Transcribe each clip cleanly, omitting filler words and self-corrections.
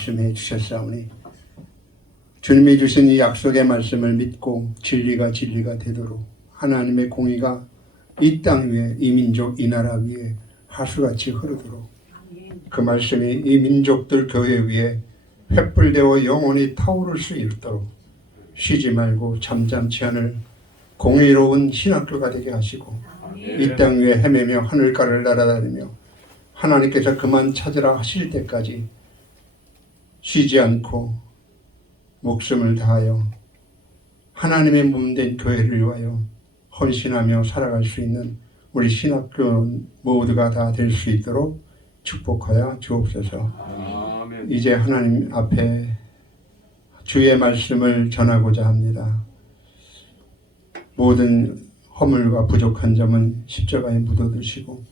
말씀해 주셨사오니 주님이 주신 이 약속의 말씀을 믿고 진리가 되도록 하나님의 공의가 이 땅 위에, 이 민족, 이 나라 위에 하수같이 흐르도록 그 말씀이 이 민족들 교회 위에 횃불되어 영원히 타오를 수 있도록 쉬지 말고 잠잠치 않을 공의로운 신학교가 되게 하시고 이 땅 위에 헤매며 하늘가를 날아다니며 하나님께서 그만 찾으라 하실 때까지 쉬지 않고 목숨을 다하여 하나님의 몸된 교회를 위하여 헌신하며 살아갈 수 있는 우리 신학교 모두가 다 될 수 있도록 축복하여 주옵소서. 아멘. 이제 하나님 앞에 주의 말씀을 전하고자 합니다. 모든 허물과 부족한 점은 십자가에 묻어두시고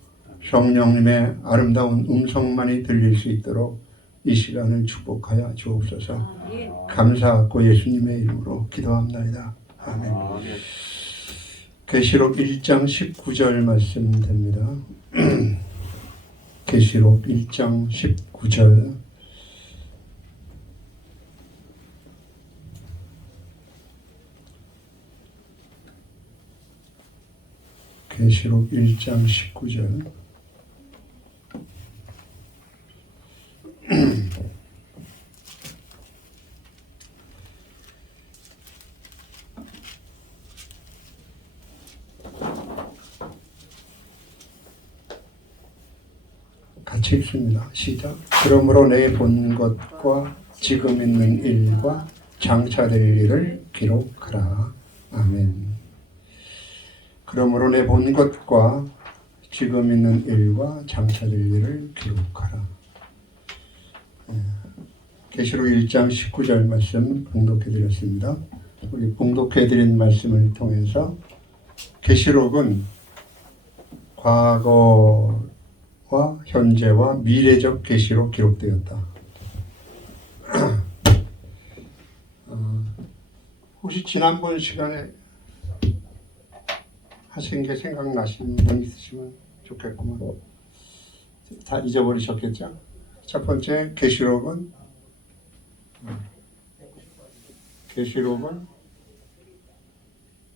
성령님의 아름다운 음성만이 들릴 수 있도록 이 시간을 축복하여 주옵소서. 감사하고 예수님의 이름으로 기도합니다. 아멘. 계시록 1장 19절 말씀 됩니다. 계시록 1장 19절. 계시록 1장 19절. 같이 읽습니다. 시작. 그러므로 내 본 것과 지금 있는 일과 장차될 일을 기록하라. 아멘. 그러므로 내 본 것과 지금 있는 일과 장차될 일을 기록하라. 계시록 1장 19절 말씀 봉독해드렸습니다. 우리 봉독해드린 말씀을 통해서 계시록은 과거와 현재와 미래적 계시로 기록되었다. 혹시 지난번 시간에 하신 게 생각나시는 분 있으시면 좋겠구만. 다 잊어버리셨겠죠? 첫 번째 계시록은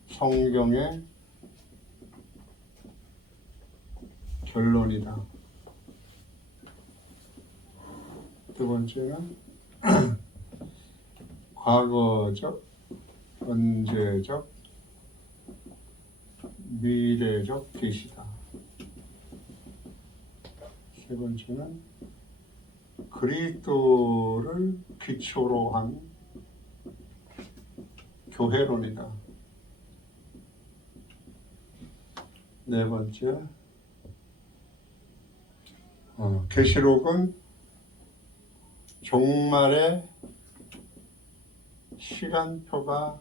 성경의 결론이다. 두 번째는 과거적, 현재적, 미래적 계시다. 세 번째는 그리스도를 기초로 한 교회론이다. 네 번째, 계시록은 종말의 시간표가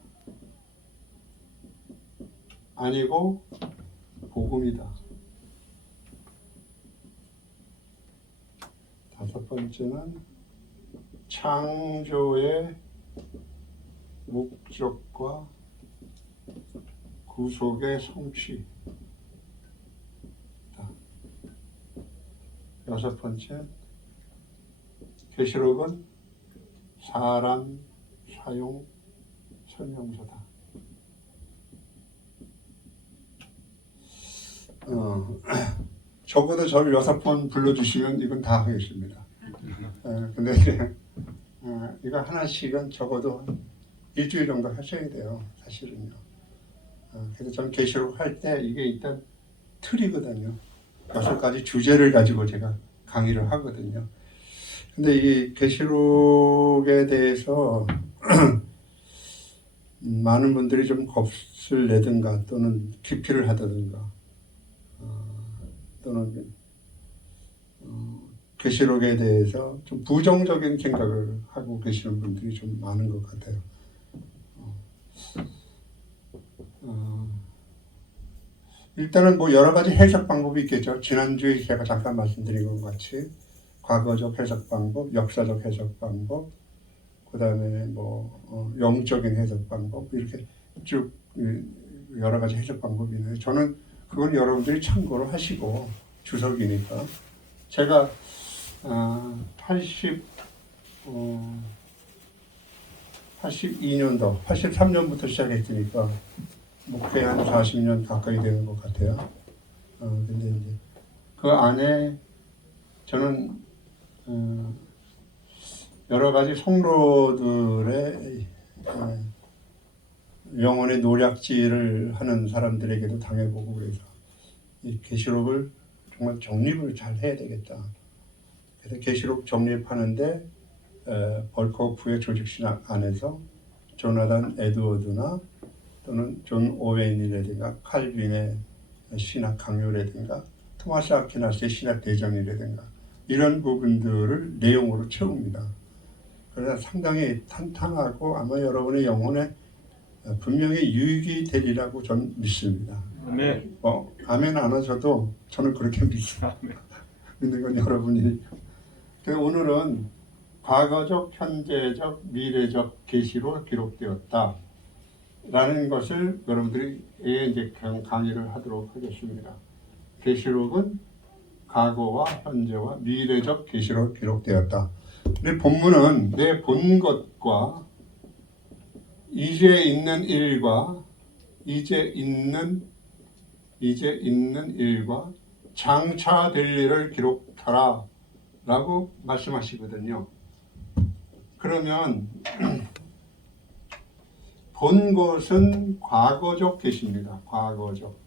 아니고 복음이다. 다섯 번째는 창조의 목적과 구속의 성취. 여섯 번째, 계시록은 사람 사용 설명서다. 적어도 저를 6번 불러주시면 이건 다 하겠습니다. 근데 이거 하나씩은 적어도 일주일 정도 하셔야 돼요. 사실은요. 그래서 저는 계시록 할 때 이게 일단 틀이거든요. 6가지 주제를 가지고 제가 강의를 하거든요. 근데 이 계시록에 대해서 많은 분들이 좀 겁을 내든가 또는 기피를 하다든가 또는 계시록에 대해서 좀 부정적인 생각을 하고 계시는 분들이 좀 많은 것 같아요. 일단은 뭐 여러 가지 해석 방법이 있겠죠. 지난주에 제가 잠깐 말씀드린 것 같이 과거적 해석 방법, 역사적 해석 방법, 그 다음에 뭐 영적인 해석 방법, 이렇게 쭉 여러 가지 해석 방법이 있는데 저는 그건 여러분들이 참고를 하시고 주석이니까 제가 82년도, 83년부터 시작했으니까 목회 한 40년 가까이 되는 것 같아요. 근데 이제 그 안에 저는 여러 가지 성도들의 영혼의 노략질을 하는 사람들에게도 당해보고 그래서 이 계시록을 정말 정립을 잘 해야 되겠다. 그래서 계시록 정립하는데 벌코프의 조직신학 안에서 조나단 에드워드나 또는 존 오웬이라든가 칼빈의 신학 강요라든가 토마스 아퀴나스의 신학 대정이라든가 이런 부분들을 내용으로 채웁니다. 그래서 상당히 탄탄하고 아마 여러분의 영혼에 분명히 유익이 되리라고 저는 믿습니다. 아멘. 아멘 안 하셔도 저는 그렇게 믿습니다. 믿는 건 여러분이. 오늘은 과거적, 현재적, 미래적 계시로 기록되었다 라는 것을 여러분들이 이제 강의를 하도록 하겠습니다. 계시록은 과거와 현재와 미래적 계시로 기록되었다. 근데 본문은 내 본 것과 이제 있는 일과 이제 있는 일과 장차 될 일을 기록하라 라고 말씀하시거든요. 그러면 본 것은 과거적 계시입니다. 과거적.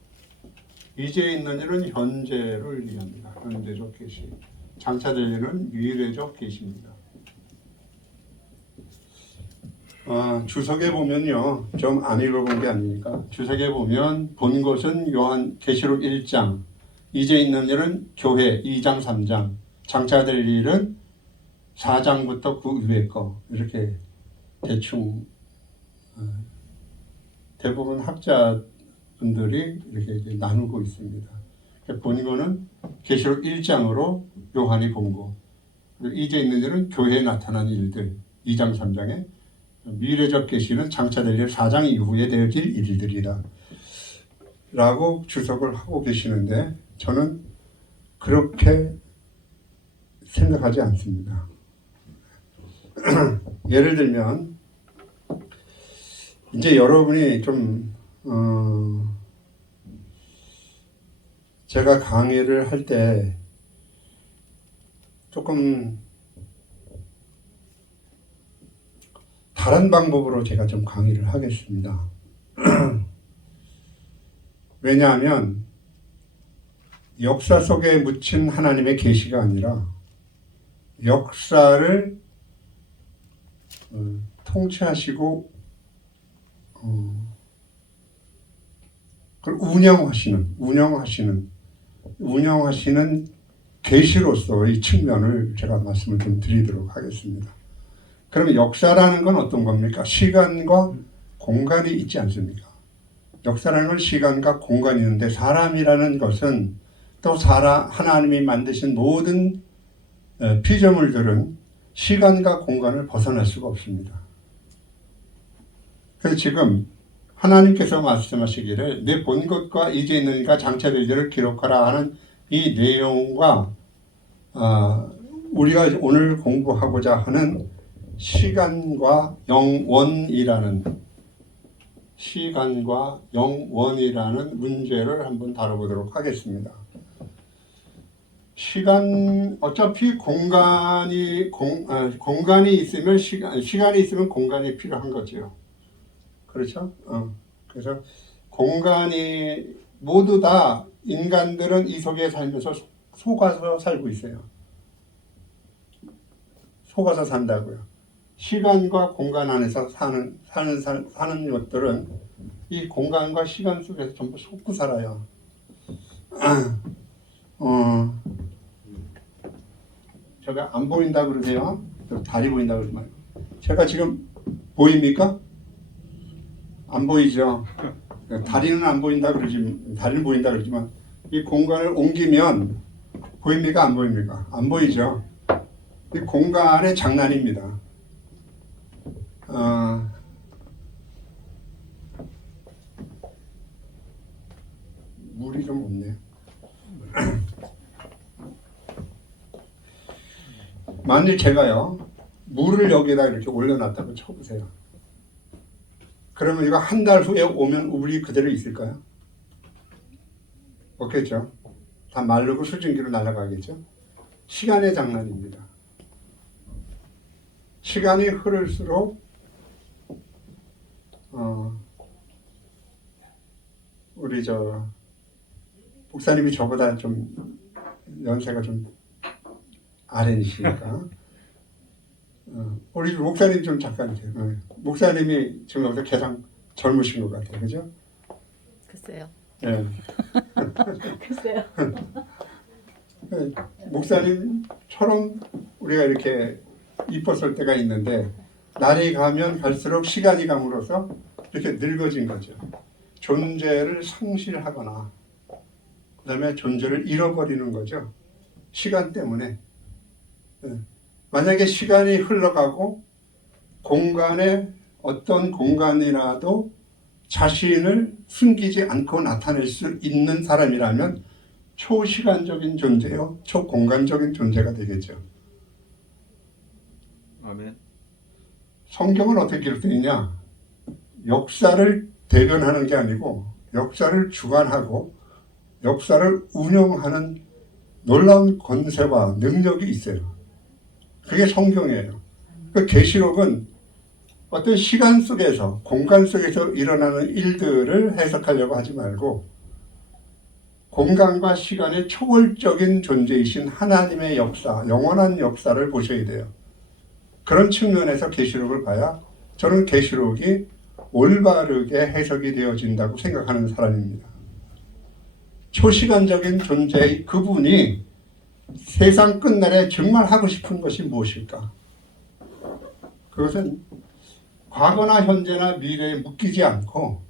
이제 있는 일은 현재를 의미합니다. 현재적 계시. 장차 될 일은 미래적 계시입니다. 주석에 보면요, 좀 안 읽어본 게 아니니까 주석에 보면 본 것은 요한 계시록 1장, 이제 있는 일은 교회 2장 3장, 장차 될 일은 4장부터 그 위에 거 이렇게 대충 대부분 학자분들이 이렇게 나누고 있습니다. 본 거는 계시록 1장으로 요한이 본 거, 그리고 이제 있는 일은 교회에 나타난 일들 2장 3장에 미래적 계시는 장차 될 일 4장 이후에 되어질 일들이다 라고 주석을 하고 계시는데 저는 그렇게 생각하지 않습니다. 예를 들면 이제 여러분이 좀 제가 강의를 할 때 조금 다른 방법으로 제가 좀 강의를 하겠습니다. 왜냐하면 역사 속에 묻힌 하나님의 계시가 아니라 역사를 통치하시고 그걸 운영하시는 계시로서의 측면을 제가 말씀을 좀 드리도록 하겠습니다. 그러면 역사라는 건 어떤 겁니까? 시간과 공간이 있지 않습니까? 역사라는 건 시간과 공간이 있는데 사람이라는 것은 또 하나님이 만드신 모든 피조물들은 시간과 공간을 벗어날 수가 없습니다. 그래서 지금 하나님께서 말씀하시기를 내 본 것과 이제 있는 일과 장차 될 일을 기록하라 하는 이 내용과 우리가 오늘 공부하고자 하는 시간과 영원이라는 문제를 한번 다뤄보도록 하겠습니다. 어차피 공간이 있으면 시간이 있으면 공간이 필요한 거죠. 그렇죠? 그래서 공간이 모두 다 인간들은 이 속에 살면서 속아서 살고 있어요. 속아서 산다고요. 시간과 공간 안에서 사는 것들은 이 공간과 시간 속에서 전부 속고 살아요. 제가 안 보인다 그러세요? 다리 보인다 그러지 말고. 제가 지금 보입니까? 안 보이죠? 다리는 안 보인다 다리는 보인다 그러지만 이 공간을 옮기면 보입니까? 안 보입니까? 안 보이죠? 이 공간의 장난입니다. 물이 좀 없네요. 만일 제가요 물을 여기다 이렇게 올려놨다고 쳐보세요. 그러면 이거 한 달 후에 오면 물이 그대로 있을까요? 없겠죠. 다 마르고 수증기로 날아가겠죠. 시간의 장난입니다. 시간이 흐를수록 우리 목사님이 저보다 좀 연세가 좀 아래니시니까 우리 목사님 좀 잠깐이세요. 목사님이 지금 여기서 가장 젊으신 것 같아요. 그죠? 글쎄요. 네. 글쎄요. 목사님처럼 우리가 이렇게 이뻤을 때가 있는데 날이 가면 갈수록 시간이 감으로써 이렇게 늙어진 거죠. 존재를 상실하거나 그다음에 존재를 잃어버리는 거죠. 시간 때문에. 만약에 시간이 흘러가고 공간에 어떤 공간이라도 자신을 숨기지 않고 나타낼 수 있는 사람이라면 초시간적인 존재요, 초공간적인 존재가 되겠죠. 아멘. 성경은 어떻게 기록되어 있냐? 역사를 대변하는 게 아니고 역사를 주관하고 역사를 운영하는 놀라운 권세와 능력이 있어요. 그게 성경이에요. 그 계시록은 어떤 시간 속에서, 공간 속에서 일어나는 일들을 해석하려고 하지 말고 공간과 시간의 초월적인 존재이신 하나님의 역사, 영원한 역사를 보셔야 돼요. 그런 측면에서 계시록을 봐야 저는 계시록이 올바르게 해석이 되어진다고 생각하는 사람입니다. 초시간적인 존재의 그분이 세상 끝날에 정말 하고 싶은 것이 무엇일까? 그것은 과거나 현재나 미래에 묶이지 않고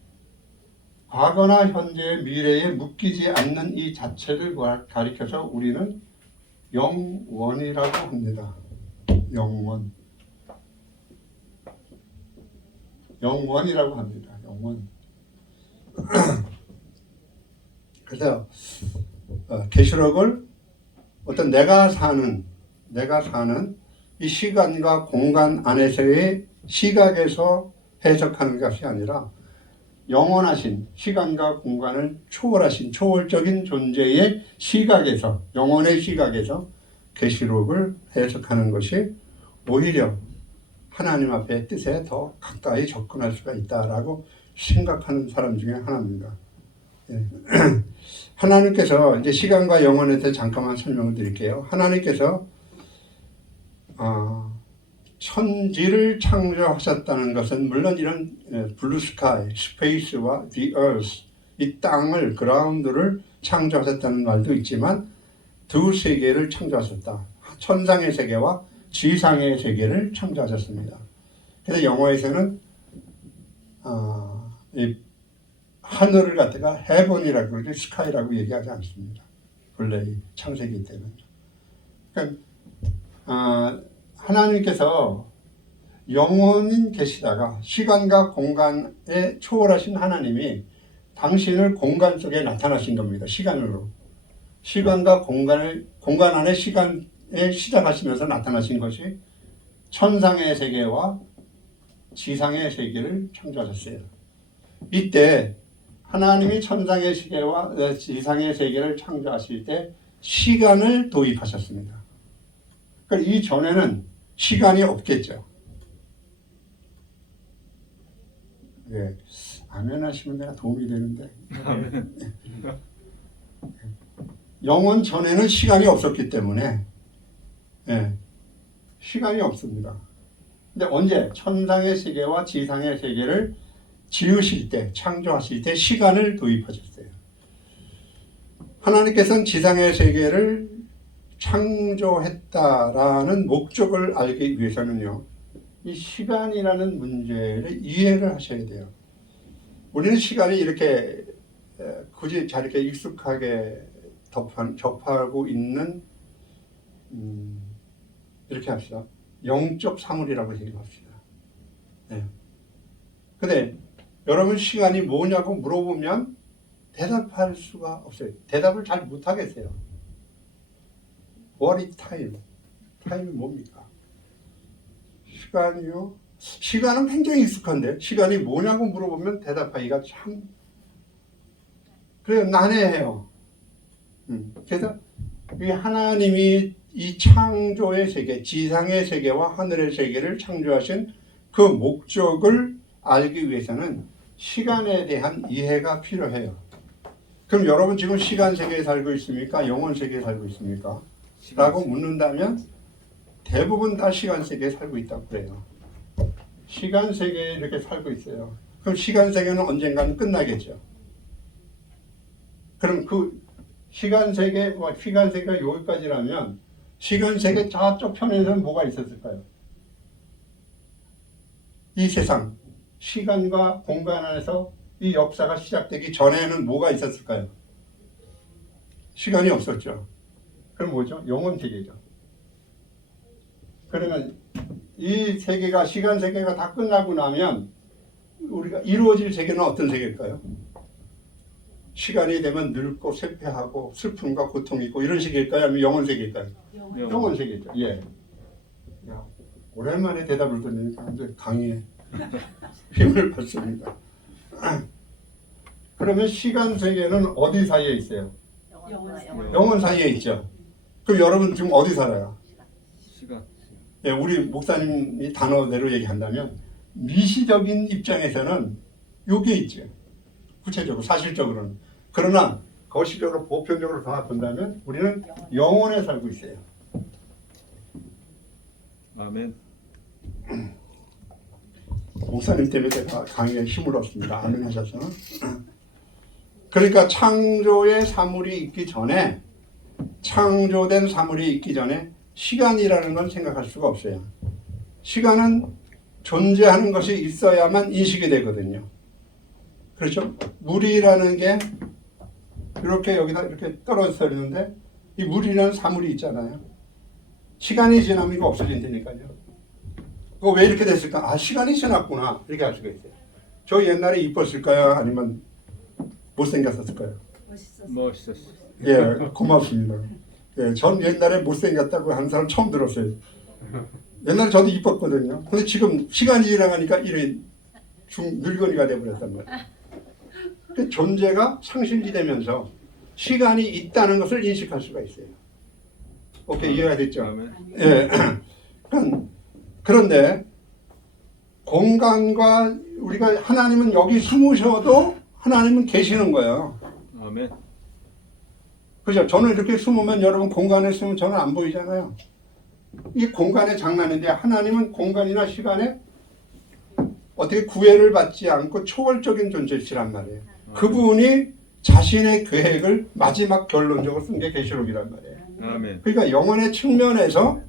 과거나 현재 미래에 묶이지 않는 이 자체를 가리켜서 우리는 영원이라고 합니다. 영원. 영원이라고 합니다. 영원. 그래서 계시록을 어떤 내가 사는 이 시간과 공간 안에서의 시각에서 해석하는 것이 아니라 영원하신 시간과 공간을 초월하신 초월적인 존재의 시각에서, 영혼의 시각에서 계시록을 해석하는 것이 오히려 하나님 앞의 뜻에 더 가까이 접근할 수가 있다라고 생각하는 사람 중에 하나입니다. 예. 하나님께서 이제 시간과 영혼에 대해 잠깐만 설명을 드릴게요. 하나님께서 천지를 창조하셨다는 것은 물론 이런 블루 스카이, 스페이스와 the earth, 이 땅을, 그라운드를 창조하셨다는 말도 있지만 두 세계를 창조하셨다. 천상의 세계와 지상의 세계를 창조하셨습니다. 그래서 영어에서는 이 하늘을 갖다가 heaven이라고 그러죠. sky라고 얘기하지 않습니다. 본래 창세기 때는. 그러니까 하나님께서 영원히 계시다가 시간과 공간에 초월하신 하나님이 당신을 공간 속에 나타나신 겁니다. 시간으로. 시간과 공간 안에 시간에 시작하시면서 나타나신 것이 천상의 세계와 지상의 세계를 창조하셨어요. 이때 하나님이 천상의 세계와 지상의 세계를 창조하실 때 시간을 도입하셨습니다. 그러니까 이 전에는 시간이 없겠죠. 네. 아멘 하시면 내가 도움이 되는데. 영원 전에는 시간이 없었기 때문에 네. 시간이 없습니다. 근데 언제? 천상의 세계와 지상의 세계를 지으실 때, 창조하실 때 시간을 도입하셨어요. 하나님께서는 지상의 세계를 창조했다라는 목적을 알기 위해서는요, 이 시간이라는 문제를 이해를 하셔야 돼요. 우리는 시간이 이렇게 굳이 잘 이렇게 익숙하게 접하고 있는 이렇게 합시다. 영적 사물이라고 생각합시다. 네. 근데 여러분 시간이 뭐냐고 물어보면 대답할 수가 없어요. 대답을 잘 못하겠어요. What is time? 타임이 뭡니까? 시간이요? 시간은 굉장히 익숙한데 시간이 뭐냐고 물어보면 대답하기가 참 그래요. 난해해요. 그래서 이 하나님이 이 창조의 세계, 지상의 세계와 하늘의 세계를 창조하신 그 목적을 알기 위해서는 시간에 대한 이해가 필요해요. 그럼 여러분 지금 시간 세계에 살고 있습니까? 영혼 세계에 살고 있습니까? 라고 묻는다면 대부분 다 시간 세계에 살고 있다고 그래요. 시간 세계에 이렇게 살고 있어요. 그럼 시간 세계는 언젠가는 끝나겠죠. 그럼 그 시간 세계가 여기까지라면 시간 세계 저쪽 편에서는 뭐가 있었을까요? 이 세상, 시간과 공간 안에서 이 역사가 시작되기 전에는 뭐가 있었을까요? 시간이 없었죠. 그럼 뭐죠? 영혼 세계죠. 그러면 이 세계가 시간 세계가 다 끝나고 나면 우리가 이루어질 세계는 어떤 세계일까요? 시간이 되면 늙고 쇠퇴하고 슬픔과 고통이 있고 이런 세계일까요? 아니면 영혼 세계일까요? 영혼 세계죠. 예. 야, 오랜만에 대답을 듣으니까 완전 강의에 힘을 받습니다. 그러면 시간 세계는 어디 사이에 있어요? 영혼 사이에 있죠. 그럼 여러분 지금 어디 살아요? 시간. 예, 우리 목사님이 단어대로 얘기한다면 미시적인 입장에서는 요게 있죠. 구체적으로 사실적으로는. 그러나 거시적으로 보편적으로 다 본다면 우리는 영혼에 살고 있어요. 아멘. 목사님 때문에 제가 강의에 힘을 얻습니다. 아멘 하셔서. 그러니까 창조의 사물이 있기 전에 창조된 사물이 있기 전에 시간이라는 건 생각할 수가 없어요. 시간은 존재하는 것이 있어야만 인식이 되거든요. 그렇죠? 물이라는 게 이렇게 여기다 이렇게 떨어져 있는데 이 물이라는 사물이 있잖아요. 시간이 지나면 이거 없어진다니까요. 그거 왜 이렇게 됐을까? 아, 시간이 지났구나. 이렇게 할 수가 있어요. 저 옛날에 이뻤을까요? 아니면 못생겼었을까요? 멋있었어. 예, 고맙습니다. 예, 전 옛날에 못생겼다고 하는 사람 처음 들었어요. 옛날에 저도 이뻤거든요. 근데 지금 시간이 지나가니까 이래 늙은이가 돼버렸단 말이에요. 그 존재가 상실이 되면서 시간이 있다는 것을 인식할 수가 있어요. 오케이, 이해가 됐죠? 아멘. 예. 그런데 공간과 우리가 하나님은 여기 숨으셔도 하나님은 계시는 거예요. 아멘. 그죠? 저는 이렇게 숨으면 여러분 공간에 숨으면 저는 안 보이잖아요. 이 공간의 장난인데 하나님은 공간이나 시간에 어떻게 구애를 받지 않고 초월적인 존재시란 말이에요. 그분이 자신의 계획을 마지막 결론적으로 쓴 게 계시록이란 말이에요. 아멘. 그러니까 영혼의 측면에서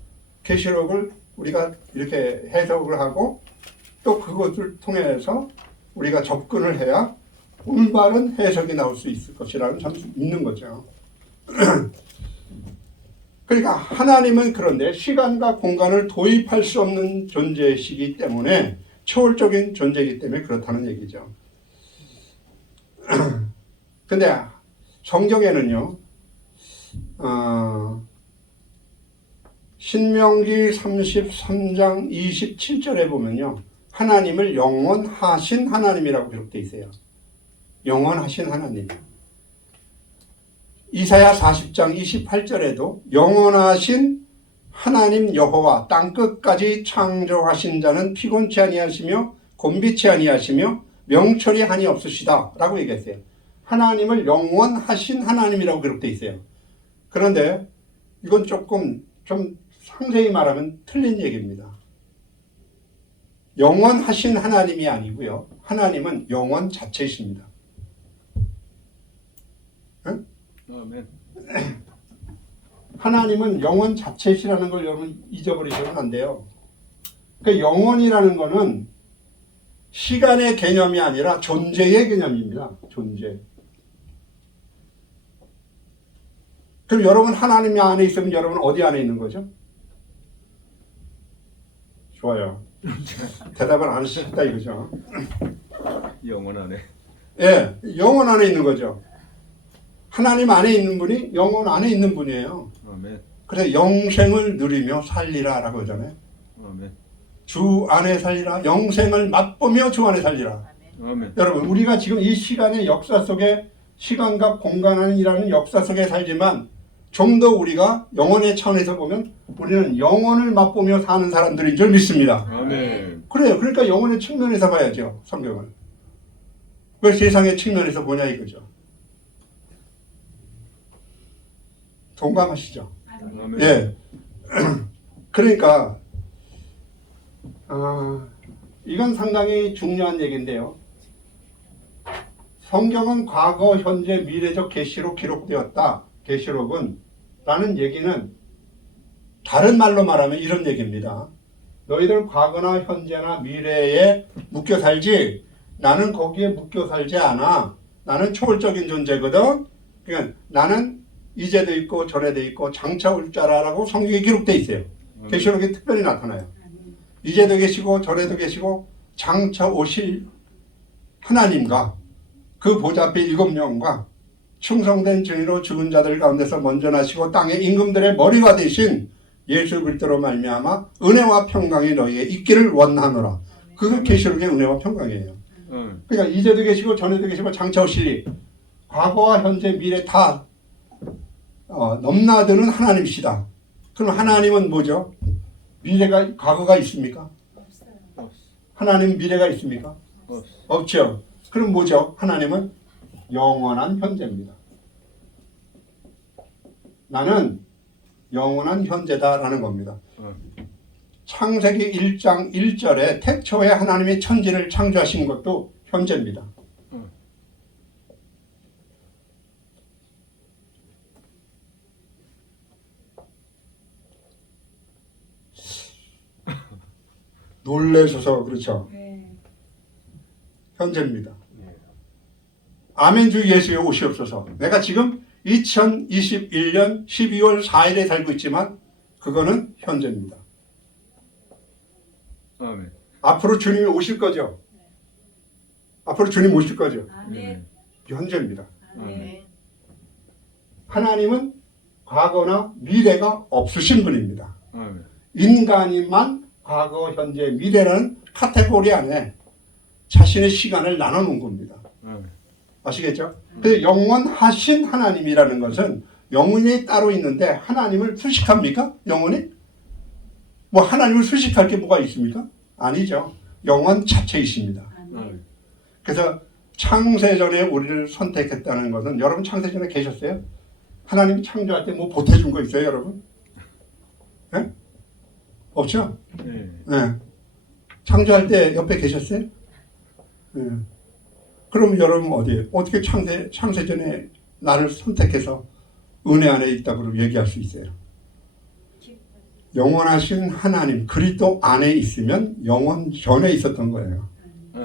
계시록을 우리가 이렇게 해석을 하고 또 그것을 통해서 우리가 접근을 해야 올바른 해석이 나올 수 있을 것이라는 점이 있는 거죠. 그러니까 하나님은 그런데 시간과 공간을 도입할 수 없는 존재이시기 때문에 초월적인 존재이기 때문에 그렇다는 얘기죠. 근데 성경에는요, 신명기 33장 27절에 보면요, 하나님을 영원하신 하나님이라고 기록되어 있어요. 영원하신 하나님. 이사야 40장 28절에도 영원하신 하나님 여호와 땅끝까지 창조하신 자는 피곤치 아니하시며 곤비치 아니하시며 명철이 한이 없으시다 라고 얘기했어요. 하나님을 영원하신 하나님이라고 기록되어 있어요. 그런데 이건 조금 좀 상세히 말하면 틀린 얘기입니다. 영원하신 하나님이 아니고요. 하나님은 영원 자체이십니다. 응? 아멘. 하나님은 영원 자체시라는 걸 여러분 잊어버리시면 안 돼요. 그 영원이라는 거는 시간의 개념이 아니라 존재의 개념입니다. 존재. 그럼 여러분 하나님 안에 있으면 여러분 어디 안에 있는 거죠? 좋아요. 대답을 안 하시겠다 이거죠. 영원하네. 예, 영원 안에 있는 거죠. 하나님 안에 있는 분이 영원 안에 있는 분이에요. 아멘. 그래서 영생을 누리며 살리라라고 하잖아요. 아멘. 주 안에 살리라. 영생을 맛보며 주 안에 살리라. 아멘. 여러분, 우리가 지금 이 시간의 역사 속에 시간과 공간이라는 역사 속에 살지만 좀 더 우리가 영혼의 차원에서 보면 우리는 영혼을 맛보며 사는 사람들인 줄 믿습니다. 아멘. 그래요. 그러니까 영혼의 측면에서 봐야죠. 성경을. 왜 세상의 측면에서 보냐 이거죠. 동감하시죠? 아멘. 예. 그러니까 이건 상당히 중요한 얘기인데요. 성경은 과거, 현재, 미래적 계시로 기록되었다. 계시록은 라는 얘기는 다른 말로 말하면 이런 얘기입니다. 너희들 과거나 현재나 미래에 묶여 살지 나는 거기에 묶여 살지 않아. 나는 초월적인 존재거든. 그러니까 나는 이제도 있고 전에도 있고 장차 올 자라라고 성경에 기록되어 있어요. 계시록에 특별히 나타나요. 이제도 계시고 전에도 계시고 장차 오실 하나님과 그 보좌 앞에 7명과 충성된 증인으로 죽은 자들 가운데서 먼저 나시고 땅의 임금들의 머리가 되신 예수 그리스도로 말미암아 은혜와 평강이 너희에 있기를 원하노라. 그게 계시록의 은혜와 평강이에요. 그러니까 이제도 계시고 전에도 계시고 장차 오실 과거와 현재 미래 다 넘나드는 하나님이시다. 그럼 하나님은 뭐죠? 미래가 과거가 있습니까? 하나님 미래가 있습니까? 없죠. 그럼 뭐죠? 하나님은 영원한 현재입니다. 나는 영원한 현재다라는 겁니다. 창세기 1장 1절에 태초에 하나님이 천지를 창조하신 것도 현재입니다. 놀래셔서 그렇죠. 현재입니다. 아멘 주 예수의 오시옵소서. 내가 지금 2021년 12월 4일에 살고 있지만 그거는 현재입니다. 아멘. 앞으로 주님이 오실 거죠. 앞으로 주님 오실 거죠. 아멘. 현재입니다. 아멘. 하나님은 과거나 미래가 없으신 분입니다. 아멘. 인간이만 과거, 현재, 미래라는 카테고리 안에 자신의 시간을 나눠놓은 겁니다. 아멘. 아시겠죠? 그 영원하신 하나님이라는 것은 영혼이 따로 있는데 하나님을 수식합니까? 영혼이? 뭐 하나님을 수식할 게 뭐가 있습니까? 아니죠. 영원 자체이십니다. 아멘. 그래서 창세전에 우리를 선택했다는 것은 여러분 창세전에 계셨어요? 하나님이 창조할 때 뭐 보태준 거 있어요, 여러분? 네? 없죠? 네. 네. 창조할 때 옆에 계셨어요? 네. 그럼 여러분 어디에 어떻게 창세전에 나를 선택해서 은혜 안에 있다고 얘기할 수 있어요? 영원하신 하나님 그리스도 안에 있으면 영원 전에 있었던 거예요.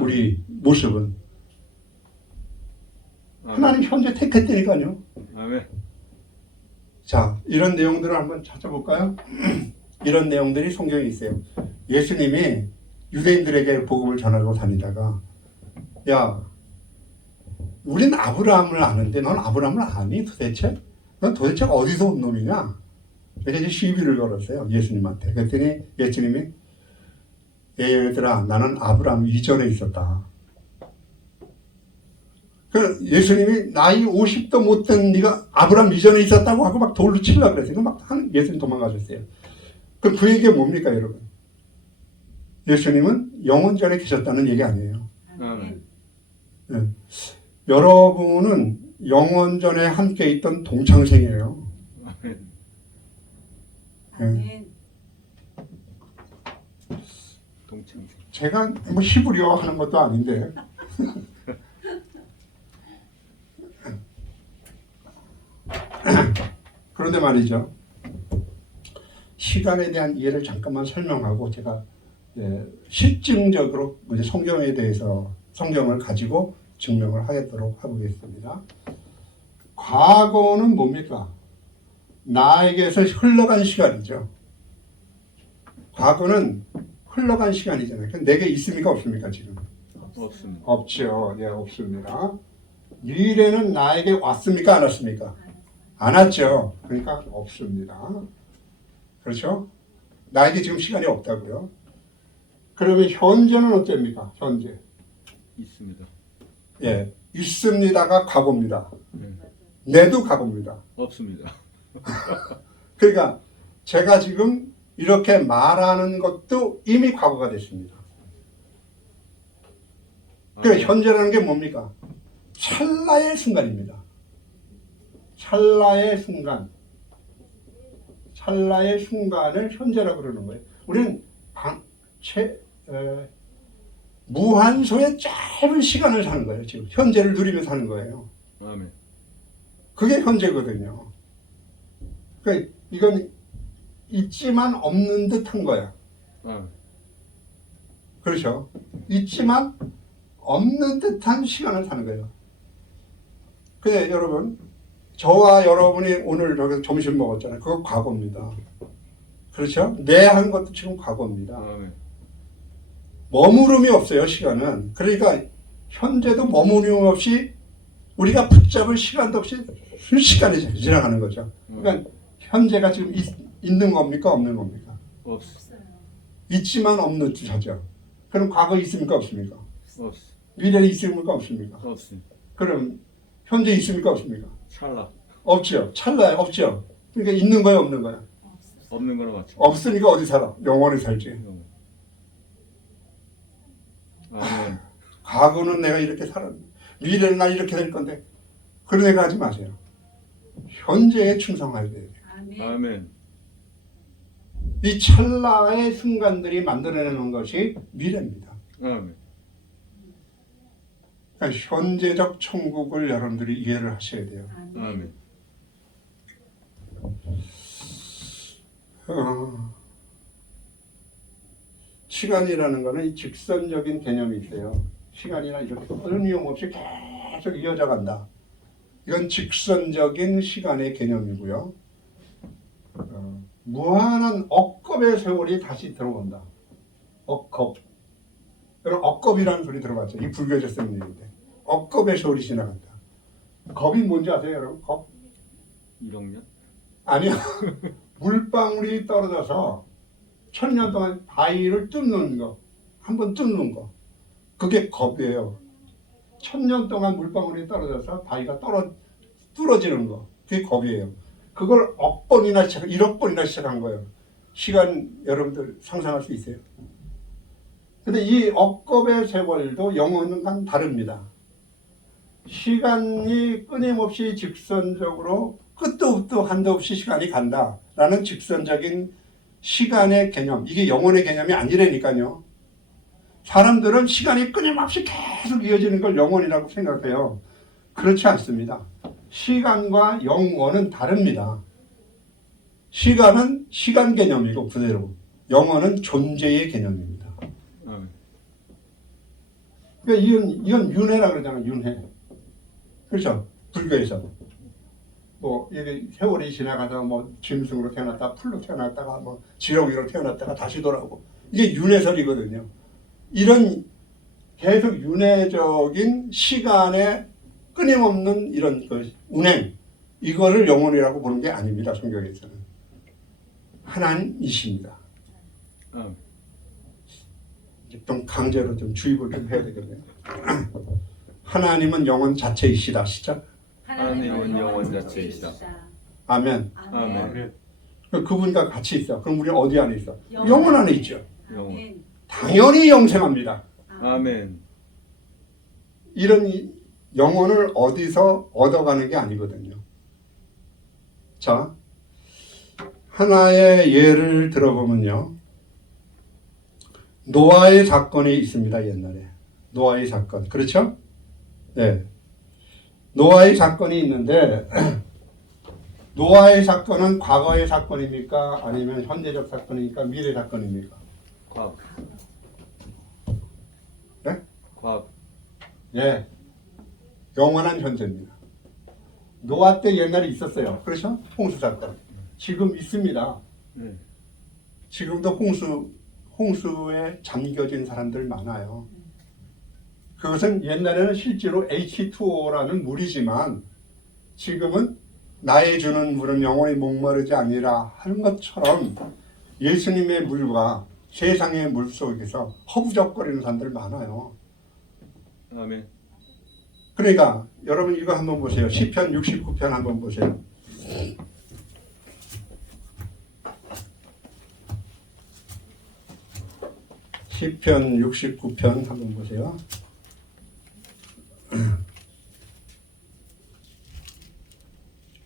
우리 모습은 하나님 현재 택했다니까요. 아멘. 자, 이런 내용들을 한번 찾아볼까요? 이런 내용들이 성경에 있어요. 예수님이 유대인들에게 복음을 전하고 다니다가 야, 우린 아브라함을 아는데 넌 아브라함을 아니 도대체? 넌 도대체 어디서 온 놈이냐? 이렇게 이제 시비를 걸었어요. 예수님한테. 그랬더니 예수님이 얘들아 나는 아브라함 이전에 있었다. 그 예수님이 나이 50도 못 된 네가 아브라함 이전에 있었다고 하고 막 돌로 치려고 그랬어요. 막 예수님 도망가셨어요. 그 얘기가 뭡니까 여러분? 예수님은 영원 전에 계셨다는 얘기 아니에요. 아멘. 네. 여러분은 영원 전에 함께 있던 동창생이에요. 아멘. 네. 동창생. 제가 뭐 히브리어 하는 것도 아닌데 그런데 말이죠. 시간에 대한 이해를 잠깐만 설명하고 제가 실증적으로 이제 성경에 대해서 성경을 가지고 증명을 하도록 해보겠습니다. 과거는 뭡니까? 나에게서 흘러간 시간이죠. 과거는 흘러간 시간이잖아요. 내게 있습니까? 없습니까? 지금? 없습니다. 없죠. 네, 없습니다. 미래는 나에게 왔습니까? 안 왔습니까? 안 왔죠. 그러니까 없습니다. 그렇죠? 나에게 지금 시간이 없다고요. 그러면 현재는 어쩝니까? 현재. 있습니다. 예, 있습니다가 과거입니다. 네. 내도 과거입니다. 없습니다. 그러니까 제가 지금 이렇게 말하는 것도 이미 과거가 됐습니다. 그러니까 현재라는 게 뭡니까? 찰나의 순간입니다. 찰나의 순간. 찰나의 순간을 현재라고 그러는 거예요. 우리는 무한소의 짧은 시간을 사는 거예요. 지금 현재를 누리며 사는 거예요. 아멘. 그게 현재거든요. 그러니까 이건 있지만 없는 듯한 거야. 아멘. 그렇죠? 있지만 없는 듯한 시간을 사는 거예요. 근데 여러분, 저와 여러분이 오늘 여기서 점심 먹었잖아요. 그거 과거입니다. 그렇죠? 내 한 것도 지금 과거입니다. 아멘. 머무름이 없어요, 시간은. 그러니까 현재도 머무름 없이 우리가 붙잡을 시간도 없이 순식간에 지나가는 거죠. 그러니까 현재가 지금 있는 겁니까? 없는 겁니까? 없어. 있지만 없는 듯하죠. 그럼 과거 있습니까? 없습니까? 없어. 미래에 있습니까? 없습니까? 없습니다. 그럼 현재 있습니까? 없습니까? 찰나. 없죠. 찰나에 없죠. 그러니까 있는 거야, 없는 거야? 없는 거나 마찬가지. 없으니까 어디 살아? 영원히 살지. 아멘. 과거는 내가 이렇게 살았는데 미래는 나 이렇게 될 건데 그런 생각 하지 마세요. 현재에 충성해야 돼요. 아멘. 이 찰나의 순간들이 만들어내는 것이 미래입니다. 아멘. 그러니까 현재적 천국을 여러분들이 이해를 하셔야 돼요. 아멘. 시간이라는 것은 이 직선적인 개념이 있어요. 시간이란 이렇게 끊임 없이 계속 이어져 간다. 이건 직선적인 시간의 개념이고요. 무한한 억겁의 세월이 다시 들어온다. 억겁. 여러분 억겁이라는 소리 들어봤죠? 이 불교에서 쓰는 얘기인데. 억겁의 세월이 지나간다. 겁이 뭔지 아세요, 여러분? 겁? 1억 년? 아니요. 물방울이 떨어져서 1000년 동안 바위를 뚫는 거, 한번 뚫는 거, 그게 겁이에요. 1000년 동안 물방울이 떨어져서 바위가 뚫어지는 거, 그게 겁이에요. 그걸 억 번이나 1억 번이나 시작한 거예요. 시간 여러분들 상상할 수 있어요? 근데 이 억겁의 세월도 영혼과 다릅니다. 시간이 끊임없이 직선적으로 끝도 없도 한도 없이 시간이 간다라는 직선적인 시간의 개념, 이게 영혼의 개념이 아니라니까요. 사람들은 시간이 끊임없이 계속 이어지는 걸 영혼이라고 생각해요. 그렇지 않습니다. 시간과 영혼은 다릅니다. 시간은 시간 개념이고 그대로, 영혼은 존재의 개념입니다. 아멘. 그러니까 이건 윤회라 그러잖아요. 윤회. 그렇죠? 불교에서. 뭐 이게 세월이 지나가다 뭐 짐승으로 태어났다가 풀로 태어났다가 뭐 지렁이로 태어났다가 다시 돌아오고, 이게 윤회설이거든요. 이런 계속 윤회적인 시간에 끊임없는 이런 그 운행, 이거를 영혼이라고 보는 게 아닙니다. 성경에서는 하나님이십니다. 아멘. 좀 강제로 좀 주입을 좀 해야 되겠네요. 하나님은 영혼 자체이시다. 시작. 하나님은 영원 자체이시다. 아멘. 아멘. 그분과 같이 있어. 그럼 우리 어디 안에 있어? 영혼 안에 있죠. 영원. 당연히 영생합니다. 아멘. 이런 영혼을 어디서 얻어가는 게 아니거든요. 자, 하나의 예를 들어보면요. 노아의 사건이 있습니다. 옛날에. 노아의 사건. 그렇죠? 네. 노아의 사건이 있는데 노아의 사건은 과거의 사건입니까? 아니면 현재적 사건입니까? 미래 사건입니까? 과학. 네? 과학. 예. 영원한 현재입니다. 노아 때 옛날에 있었어요. 그렇죠? 홍수 사건. 지금 있습니다. 네. 지금도 홍수에 잠겨진 사람들 많아요. 그것은 옛날에는 실제로 H2O라는 물이지만 지금은 나의 주는 물은 영원히 목마르지 아니라 하는 것처럼 예수님의 물과 세상의 물속에서 허부적거리는 사람들 많아요. 아멘. 그러니까 여러분 이거 한번 보세요. 시편 69편 한번 보세요. 시편 69편 한번 보세요.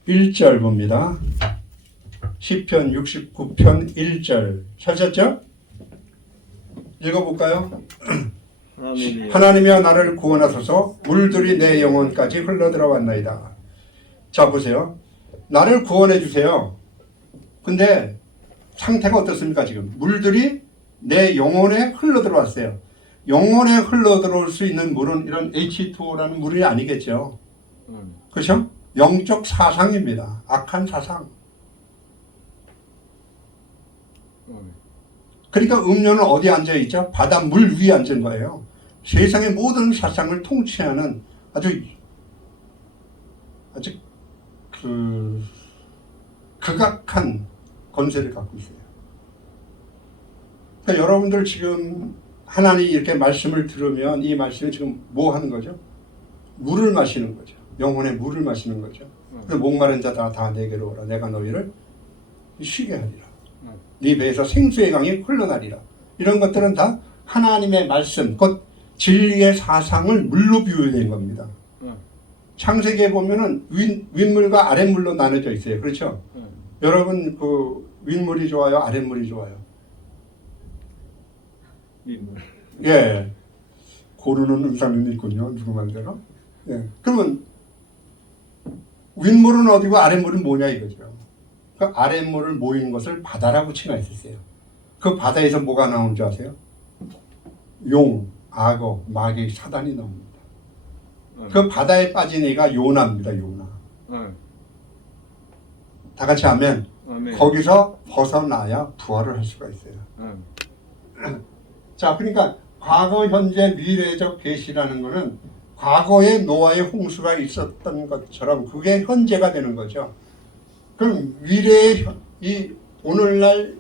1절 봅니다. 시편 69편 1절 찾았죠? 읽어볼까요? 아멘이요. 하나님이여 나를 구원하소서. 물들이 내 영혼까지 흘러들어왔나이다. 자 보세요. 나를 구원해 주세요. 근데 상태가 어떻습니까? 지금 물들이 내 영혼에 흘러들어왔어요. 영혼에 흘러들어올 수 있는 물은 이런 H2O라는 물이 아니겠죠. 그렇죠? 영적 사상입니다. 악한 사상. 그러니까 음료는 어디 앉아있죠? 바닷물 위에 앉은 거예요. 세상의 모든 사상을 통치하는 아주 극악한 권세를 갖고 있어요. 그러니까 여러분들 지금 하나님이 이렇게 말씀을 들으면 이 말씀이 지금 뭐 하는 거죠? 물을 마시는 거죠. 영혼의 물을 마시는 거죠. 그래서 목마른 자다 다 내게로 오라. 내가 너희를 쉬게 하리라. 네 배에서 생수의 강이 흘러나리라. 이런 것들은 다 하나님의 말씀, 곧 진리의 사상을 물로 비유된 겁니다. 창세기에 보면은 윗물과 아랫물로 나눠져 있어요. 그렇죠? 여러분 그 윗물이 좋아요? 아랫물이 좋아요? 윗물. 예. 고르는 음사님이 있군요. 누구 말대로. 예. 그러면 윗물은 어디고 아랫물은 뭐냐 이거죠. 그 아랫물을 모이는 것을 바다라고 칭하했었어요. 그 바다에서 뭐가 나오는 줄 아세요? 용, 악어, 마귀, 사단이 나옵니다. 그 바다에 빠진 애가 요나입니다. 요나. 다 같이 하면 아멘. 거기서 벗어나야 부활을 할 수가 있어요. 자, 그러니까 과거, 현재, 미래적 계시라는 것은 과거에 노아의 홍수가 있었던 것처럼 그게 현재가 되는 거죠. 그럼 미래의 이 오늘날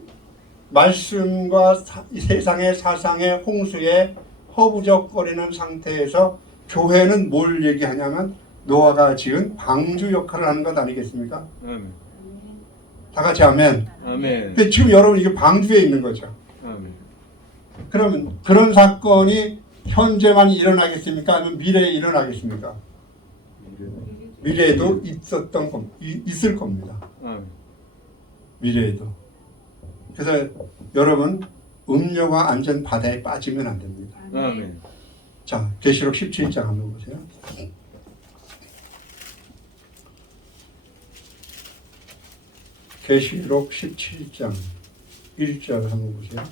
말씀과 이 세상의 사상의 홍수에 허부적거리는 상태에서 교회는 뭘 얘기하냐면 노아가 지은 방주 역할을 하는 것 아니겠습니까? 아멘. 다 같이 하면. 아멘. 근데 지금 여러분 이게 방주에 있는 거죠. 아멘. 그러면 그런 사건이 현재만 일어나겠습니까? 아니면 미래에 일어나겠습니까? 미래에도 있을 겁니다. 아멘. 미래에도. 그래서 여러분 음료가 안전 바다에 빠지면 안 됩니다. 아멘. 자, 계시록 17장 한번 보세요. 계시록 17장 1절 한번 보세요.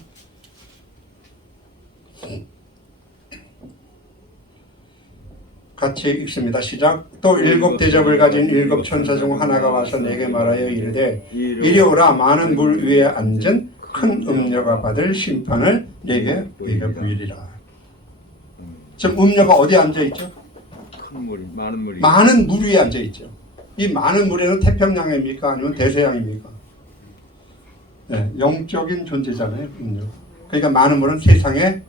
같이 읽습니다. 시작. 또 일곱 대접을 가진 일곱 천사 중 하나가 와서 내게 말하여 이르되 이리 오라. 많은 물 위에 앉은 큰 음녀가 받을 심판을 내게 보이리라. 지금 음녀가 어디에 앉아있죠? 큰 물이, 많은 물이. 많은 물 위에 앉아있죠. 이 많은 물에는 태평양입니까? 아니면 대서양입니까? 네, 영적인 존재잖아요. 음녀. 그러니까 많은 물은 세상에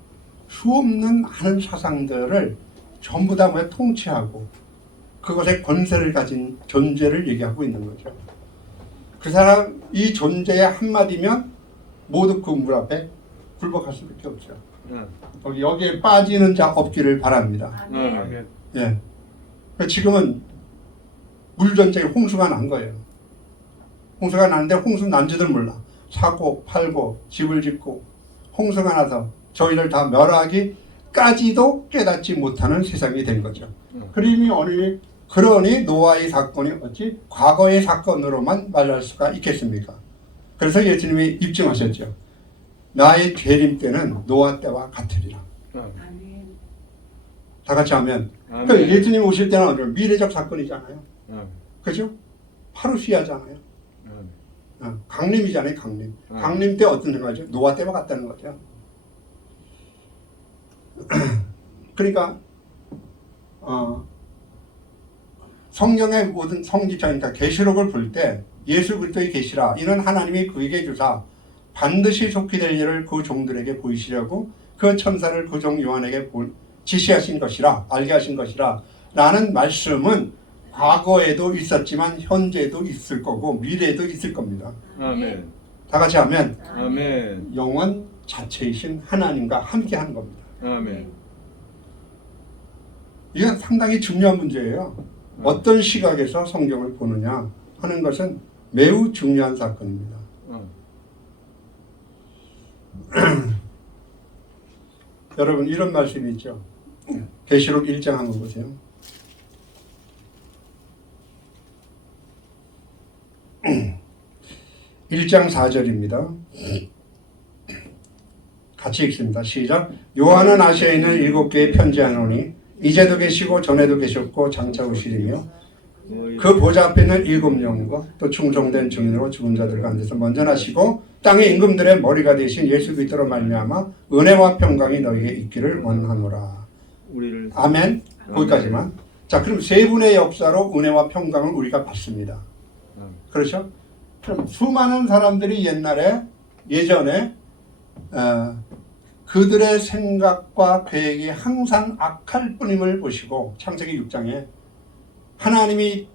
수없는 많은 사상들을 전부 다 통치하고 그것에 권세를 가진 존재를 얘기하고 있는 거죠. 그 사람 이 존재의 한마디면 모두 그 물 앞에 굴복할 수밖에 없죠. 여기에 빠지는 자 없기를 바랍니다. 아멘. 예. 지금은 물 전쟁에 홍수가 난 거예요. 홍수가 나는데 홍수 난지도 몰라. 사고 팔고 집을 짓고 홍수가 나서 저희를 다 멸하기까지도 깨닫지 못하는 세상이 된 거죠. 그러니 노아의 사건이 어찌 과거의 사건으로만 말할 수가 있겠습니까? 그래서 예수님이 입증하셨죠. 나의 재림 때는 노아 때와 같으리라. 다 같이 하면 그러니까 예수님 오실 때는 미래적 사건이잖아요. 그죠? 파루시아잖아요. 강림이잖아요. 강림. 강림 때 어떤 생각이죠? 노아 때와 같다는 거죠. 그러니까 성경의 모든 성지자니까 계시록을 볼 때 예수 그리스도의 계시라 이는 하나님이 그에게 주사 반드시 속히 될 일을 그 종들에게 보이시려고 그 천사를 그 종 요한에게 지시하신 것이라, 알게 하신 것이라 라는 말씀은 과거에도 있었지만 현재도 있을 거고 미래에도 있을 겁니다. 아멘. 다 같이 하면 아멘. 영원 자체이신 하나님과 함께 하는 겁니다. 아멘. 이건 상당히 중요한 문제예요. 어떤 시각에서 성경을 보느냐 하는 것은 매우 중요한 사건입니다. 여러분 이런 말씀이 있죠. 계시록 1장 한번 보세요. 1장 4절입니다. 같이 읽습니다. 시작. 요한은 아시아에 있는 7교회에 편지하노니 이제도 계시고 전에도 계셨고 장차 오시리며 그 보좌 앞에 있는 7영과 또 충성된 증인으로 죽은 자들 가운데서 먼저 나시고 땅의 임금들의 머리가 되신 예수 그리스도로 말미암아 은혜와 평강이 너희에게 있기를 원하노라. 아멘. 거기까지만. 자, 그럼 세 분의 역사로 은혜와 평강을 우리가 받습니다. 그렇죠? 그럼 수많은 사람들이 예전에 그들의 생각과 계획이 항상 악할 뿐임을 보시고 창세기 6장에 하나님이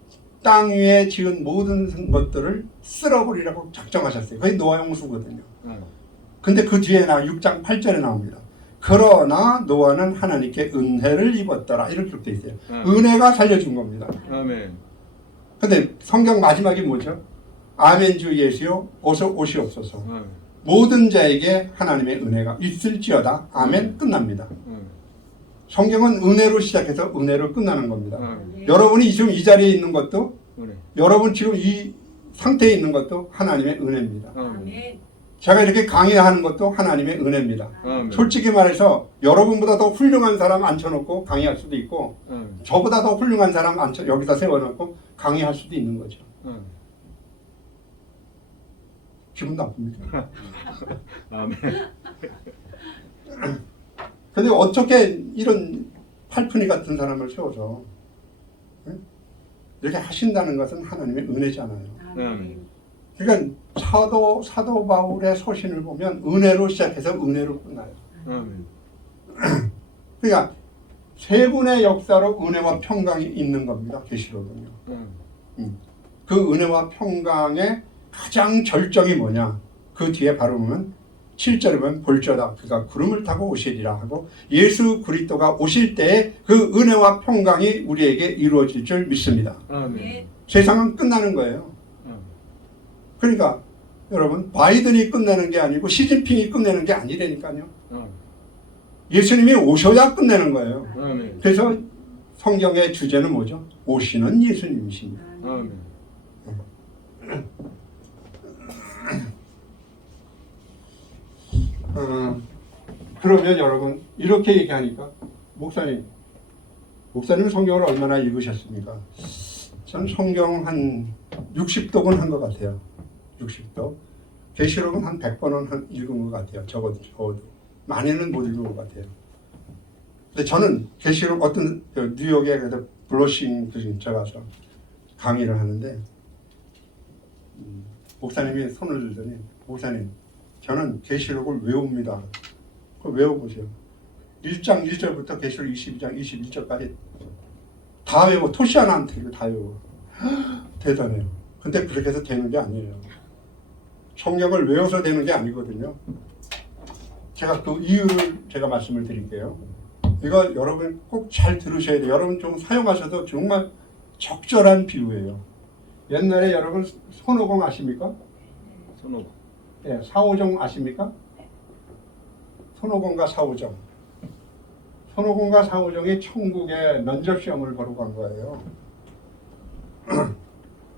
땅 위에 지은 모든 것들을 쓸어버리라고 작정하셨어요. 그게 노아 홍수거든요. 근데 그 뒤에 6장 8절에 나옵니다. 그러나 노아는 하나님께 은혜를 입었더라. 이렇게 기록되어 있어요. 은혜가 살려준 겁니다. 아멘. 근데 성경 마지막이 뭐죠? 아멘 주 예수여 어서 오시옵소서. 모든 자에게 하나님의 은혜가 있을지어다. 아멘. 끝납니다. 성경은 은혜로 시작해서 은혜로 끝나는 겁니다. 여러분이 지금 이 자리에 있는 것도 여러분 지금 이 상태에 있는 것도 하나님의 은혜입니다. 제가 이렇게 강의하는 것도 하나님의 은혜입니다. 솔직히 말해서 여러분보다 더 훌륭한 사람 앉혀놓고 강의할 수도 있고 저보다 더 훌륭한 사람 여기다 세워놓고 강의할 수도 있는 거죠. 기분 나쁩니까? 아멘. 근데 어떻게 이런 팔푼이 같은 사람을 세워서 이렇게 하신다는 것은 하나님의 은혜잖아요. 아멘. 그러니까 사도 바울의 서신을 보면 은혜로 시작해서 은혜로 끝나요. 아멘. 그러니까 세 분의 역사로 은혜와 평강이 있는 겁니다. 계시록은요. 그 은혜와 평강의 가장 절정이 뭐냐? 그 뒤에 바로 보면 7절에 보면 볼지어다 그가 구름을 타고 오시리라 하고 예수 그리스도가 오실 때에 그 은혜와 평강이 우리에게 이루어질 줄 믿습니다. 아멘. 세상은 끝나는 거예요. 그러니까 여러분 바이든이 끝내는 게 아니고 시진핑이 끝내는 게 아니라니까요. 예수님이 오셔야 끝내는 거예요. 아멘. 그래서 성경의 주제는 뭐죠? 오시는 예수님이십니다. 아멘. 그러면 여러분 이렇게 얘기하니까 목사님 성경을 얼마나 읽으셨습니까? 저는 성경 한 60독은 한 것 같아요. 60독. 계시록은 한 100번은 읽은 것 같아요. 적어도. 많이는 못 읽은 것 같아요. 근데 저는 계시록 어떤 뉴욕에 블러싱 근처 가서 강의를 하는데 목사님이 손을 들더니 목사님 저는 계시록을 외웁니다. 그걸 외워보세요. 1장 1절부터 계시록 22장 21절까지 다 외워. 토시 하나 안 틀리고 다 외워. 대단해요. 근데 그렇게 해서 되는 게 아니에요. 성경을 외워서 되는 게 아니거든요. 제가 그 이유를 제가 말씀을 드릴게요. 이거 여러분 꼭 잘 들으셔야 돼요. 여러분 좀 사용하셔도 정말 적절한 비유예요. 옛날에 여러분 손오공 아십니까? 손오공. 네, 사오정 아십니까? 손오공과 사오정. 손오공과 사오정이 천국에 면접 시험을 보러 간 거예요.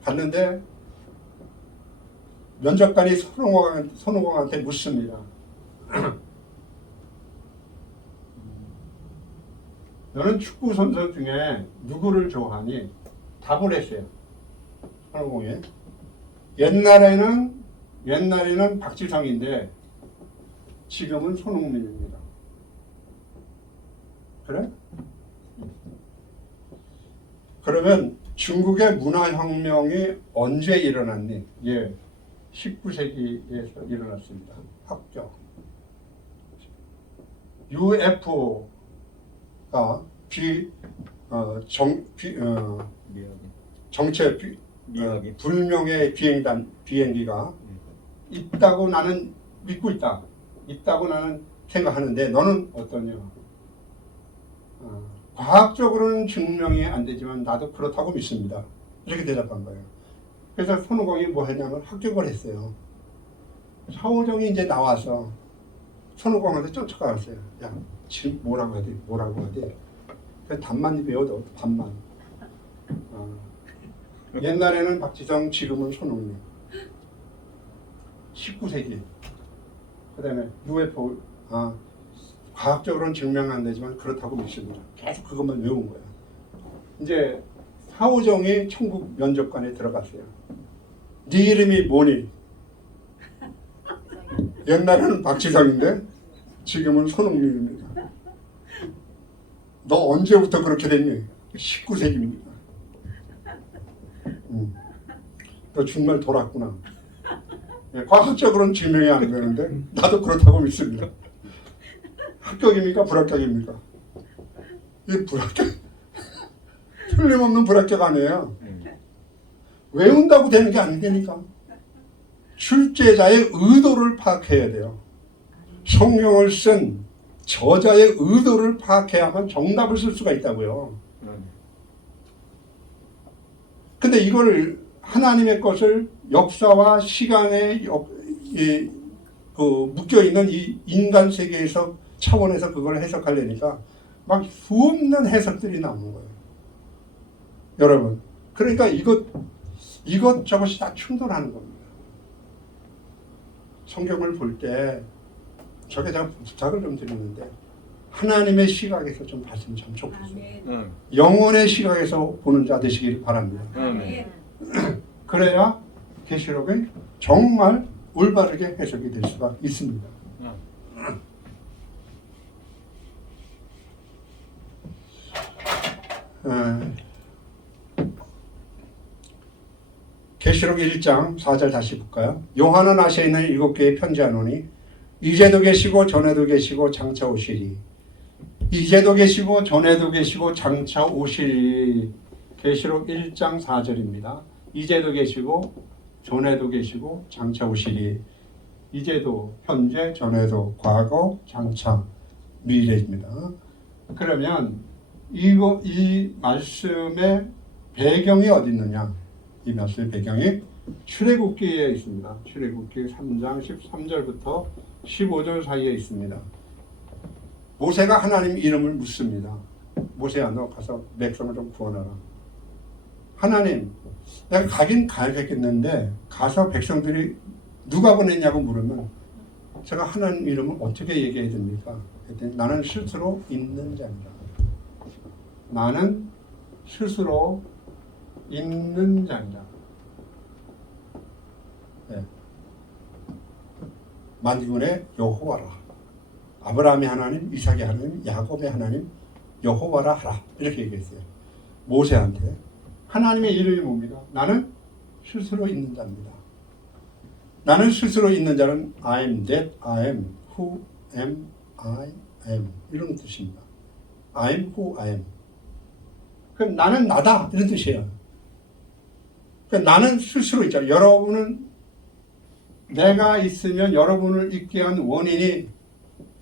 갔는데 면접관이 손오공한테 묻습니다. 너는 축구 선수 중에 누구를 좋아하니? 답을 했어요. 손오공이. 옛날에는 박지성인데 지금은 손흥민입니다. 그래? 그러면 중국의 문화혁명이 언제 일어났니? 예. 19세기에서 일어났습니다. 합격. UFO가 정체 미학이. 불명의 비행기가 있다고 나는 믿고 있다고 나는 생각하는데 너는 어떠냐? 과학적으로는 증명이 안 되지만 나도 그렇다고 믿습니다. 이렇게 대답한 거예요. 그래서 손오공이 뭐 했냐면 합격을 했어요. 샤오정이 이제 나와서 손오공한테 쫓아갔어요. 야, 지금 뭐라고 하대? 그냥 답만 배워도 답만. 옛날에는 박지성, 지금은 손흥민. 19세기. 그다음에 UFO. 과학적으로는 증명 안 되지만 그렇다고 믿습니다. 계속 그것만 외운 거야. 이제 사오정이 천국 면접관에 들어갔어요. 네 이름이 뭐니? 옛날에는 박지성인데 지금은 손흥민입니다. 너 언제부터 그렇게 됐니? 19세기입니다. 너 정말 돌았구나. 과학적으로는 증명이 안 되는데 나도 그렇다고 믿습니다. 합격입니까? 불합격입니까? 이 불합격. 틀림없는 불합격 아니에요. 외운다고 되는 게 아니니까. 출제자의 의도를 파악해야 돼요. 성경을 쓴 저자의 의도를 파악해야만 정답을 쓸 수가 있다고요. 근데 이걸 하나님의 것을 역사와 시간에 묶여있는 이 인간 세계에서 차원에서 그걸 해석하려니까 막 수없는 해석들이 나오는 거예요. 여러분, 그러니까 이것저것이 다 충돌하는 겁니다. 성경을 볼 때 저게 제가 부탁을 좀 드리는데 하나님의 시각에서 좀 봤으면 참 좋겠어요. 영혼의 시각에서 보는 자 되시길 바랍니다. 그래야 계시록이 정말 올바르게 해석이 될 수가 있습니다. 계시록 1장 4절 다시 볼까요? 요한은 아시아에 있는 7교회에 편지하노니 이제도 계시고 전에도 계시고 장차 오시리. 이제도 계시고 전에도 계시고 장차 오시리. 계시록 1장 4절입니다. 이제도 계시고 전에도 계시고 장차 오시리. 이제도, 현재, 전에도, 과거, 장차, 미래입니다. 그러면 이 말씀의 배경이 어디 있느냐? 이 말씀의 배경이 출애굽기에 있습니다. 출애굽기 3장 13절부터 15절 사이에 있습니다. 모세가 하나님 이름을 묻습니다. 모세야, 너 가서 백성을 좀 구원하라. 하나님, 내가 가긴 가야겠는데 가서 백성들이 누가 보냈냐고 물으면 제가 하나님 이름을 어떻게 얘기해야 됩니까? 그랬더니 나는 스스로 있는 자입니다. 나는 스스로 있는 자입니다. 네. 만군의 여호와라. 아브라함의 하나님, 이삭의 하나님, 야곱의 하나님, 여호와라 하라. 이렇게 얘기했어요. 모세한테. 하나님의 이름이 뭡니까? 나는 스스로 있는 자입니다. 나는 스스로 있는 자는 I am that I am, who am I am 이런 뜻입니다. I am who I am. 그럼 나는 나다 이런 뜻이에요. 그러니까 나는 스스로 있잖아요. 여러분은 내가 있으면 여러분을 있게 한 원인이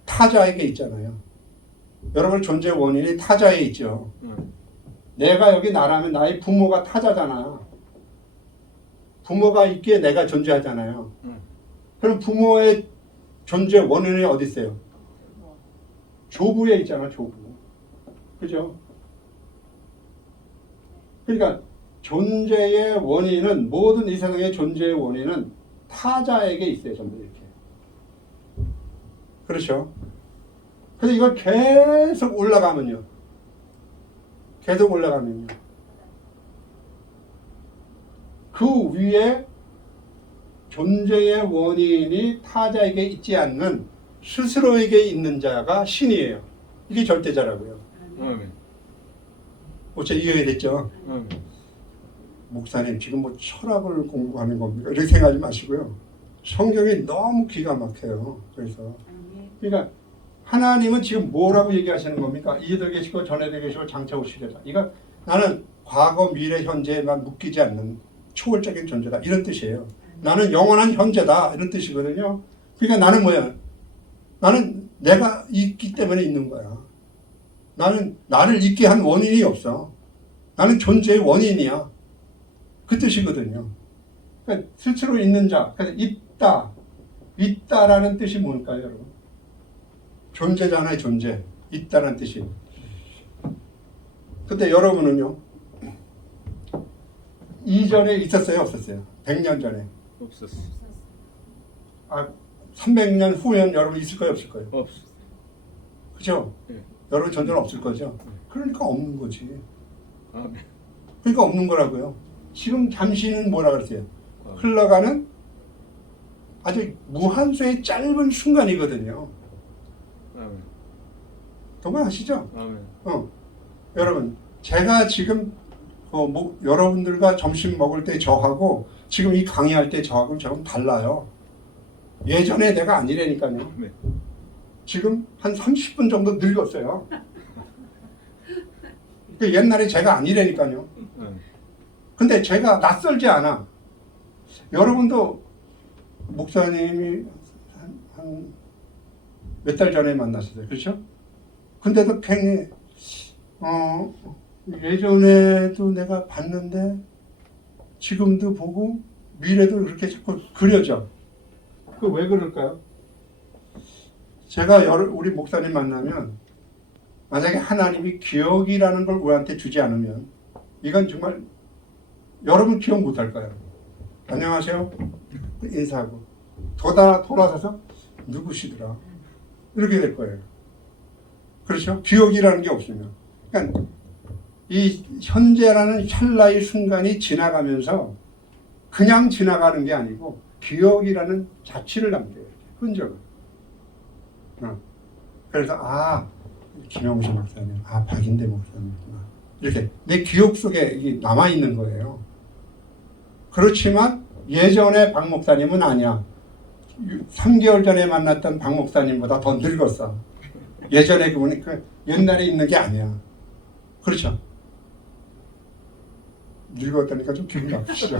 타자에게 있잖아요. 여러분 존재 원인이 타자에 있죠. 내가 여기 나라면 나의 부모가 타자잖아. 부모가 있기에 내가 존재하잖아요. 그럼 부모의 존재 원인이 어디 있어요? 조부에 있잖아, 조부. 그죠? 그러니까 존재의 원인은, 모든 이 세상의 존재의 원인은 타자에게 있어요, 전부 이렇게. 그렇죠? 근데 이걸 계속 올라가면요. 그 위에 존재의 원인이 타자에게 있지 않는 스스로에게 있는 자가 신이에요. 이게 절대자라고요. 어째 이해가 됐죠? 목사님 지금 뭐 철학을 공부하는 겁니까? 이렇게 생각하지 마시고요. 성경이 너무 기가 막혀요. 그래서 그러니까 하나님은 지금 뭐라고 얘기하시는 겁니까? 이에도 계시고 전에도 계시고 장차 오시리라. 이거 나는 과거, 미래, 현재에만 묶이지 않는 초월적인 존재다. 이런 뜻이에요. 나는 영원한 현재다. 이런 뜻이거든요. 그러니까 나는 뭐야? 나는 내가 있기 때문에 있는 거야. 나는 나를 있게 한 원인이 없어. 나는 존재의 원인이야. 그 뜻이거든요. 그러니까 스스로 있는 자, 그러니까 있다. 있다라는 뜻이 뭘까요, 여러분? 존재잖아요, 존재. 있다는 뜻이. 근데 여러분은요, 이전에 있었어요, 없었어요? 100년 전에. 없었어. 300년 후엔 여러분 있을 거예요, 없을 거예요? 없어. 그죠? 네. 여러분 존재는 없을 거죠? 그러니까 없는 거지. 아멘. 그러니까 없는 거라고요. 지금 잠시는 뭐라 그랬어요? 흘러가는 아주 무한소의 짧은 순간이거든요. 아멘. 동감하시죠? 아멘. 여러분, 제가 지금 여러분들과 점심 먹을 때 저하고 지금 이 강의할 때 저하고는 조금 달라요. 예전에 내가 아니라니까요. 네. 지금 한 30분 정도 늙었어요. 옛날에 제가 아니라니까요. 근데 제가 낯설지 않아. 여러분도 목사님이 한 몇 달 전에 만났어요. 그렇죠? 근데도 괜히 예전에도 내가 봤는데 지금도 보고 미래도 그렇게 자꾸 그려져. 그 왜 그럴까요? 제가 우리 목사님 만나면 만약에 하나님이 기억이라는 걸 우리한테 주지 않으면 이건 정말 여러분 기억 못할 거예요. 안녕하세요. 인사하고 돌아서서 누구시더라. 이렇게 될 거예요. 그렇죠? 기억이라는 게 없으면. 그러니까 이 현재라는 찰나의 순간이 지나가면서 그냥 지나가는 게 아니고 기억이라는 자취를 남겨요. 흔적을. 그래서 김영수 목사님, 박인대 목사님이구나. 이렇게 내 기억 속에 이게 남아있는 거예요. 그렇지만 예전에 박 목사님은 아니야. 3개월 전에 만났던 박 목사님보다 더 늙었어. 예전에 그분이 옛날에 있는 게 아니야. 그렇죠? 늙었다니까 좀 기분 나쁘시죠?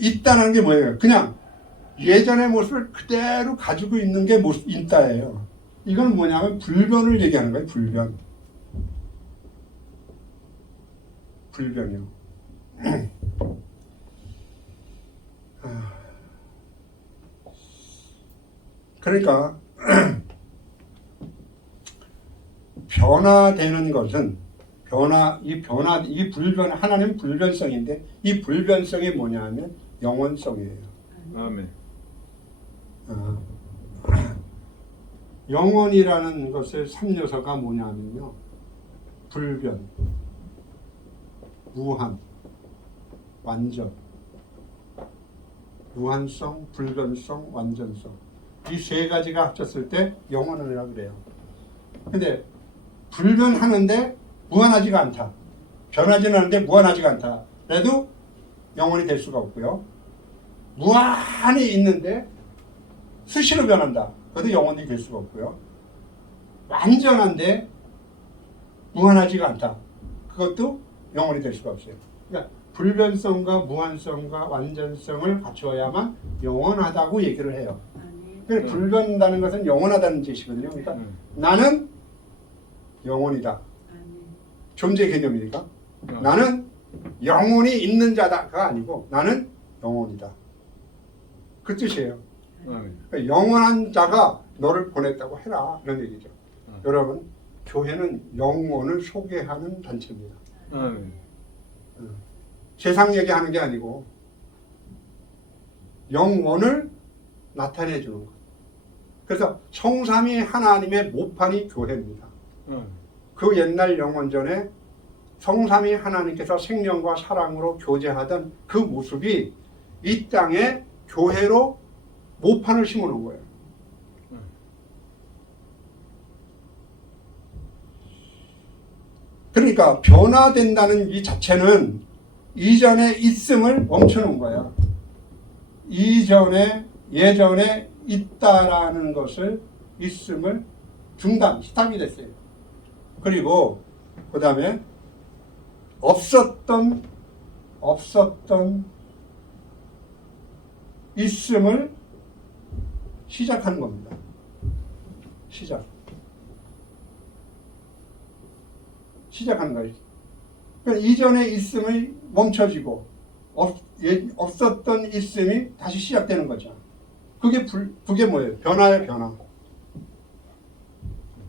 있다는 게 뭐예요? 그냥 예전의 모습을 그대로 가지고 있는 게 있다예요. 이건 뭐냐면 불변을 얘기하는 거예요. 불변. 불변이요. 그러니까 변화되는 것은 이 불변, 하나님 불변성인데 이 불변성이 뭐냐면 영원성이에요. 아멘. 영원이라는 것의 3요소가 뭐냐면요. 불변, 무한, 완전. 무한성, 불변성, 완전성. 이 세 가지가 합쳤을 때 영원이라고 그래요. 근데 불변하는데 무한하지가 않다. 변하지는 않는데 무한하지가 않다. 그래도 영원이 될 수가 없고요. 무한히 있는데 수시로 변한다. 그래도 영원이 될 수가 없고요. 완전한데 무한하지가 않다. 그것도 영원이 될 수가 없어요. 그러니까 불변성과 무한성과 완전성을 갖추어야만 영원하다고 얘기를 해요. 그러니까 불변한다는 것은 영원하다는 뜻이거든요. 그러니까 나는 영원이다. 존재 개념이니까. 나는 영원히 있는 자다가 아니고 나는 영원이다. 그 뜻이에요. 그러니까 영원한 자가 너를 보냈다고 해라. 이런 얘기죠. 여러분, 교회는 영원을 소개하는 단체입니다. 세상 얘기하는 게 아니고 영원을 나타내 주는 것. 그래서 성삼위 하나님의 모판이 교회입니다. 그 옛날 영원전에 성삼위 하나님께서 생명과 사랑으로 교제하던 그 모습이 이 땅에 교회로 모판을 심어놓은 거예요. 그러니까 변화된다는 이 자체는 이전에 있음을 멈추는 거야. 예전에 있다라는 것을 있음을 스탑이 됐어요. 그리고 그 다음에 없었던 있음을 시작하는 겁니다. 시작하는 거예요. 그러니까 이전에 있음이 멈춰지고 없었던 있음이 다시 시작되는 거죠. 그게 뭐예요? 변화예요, 변화.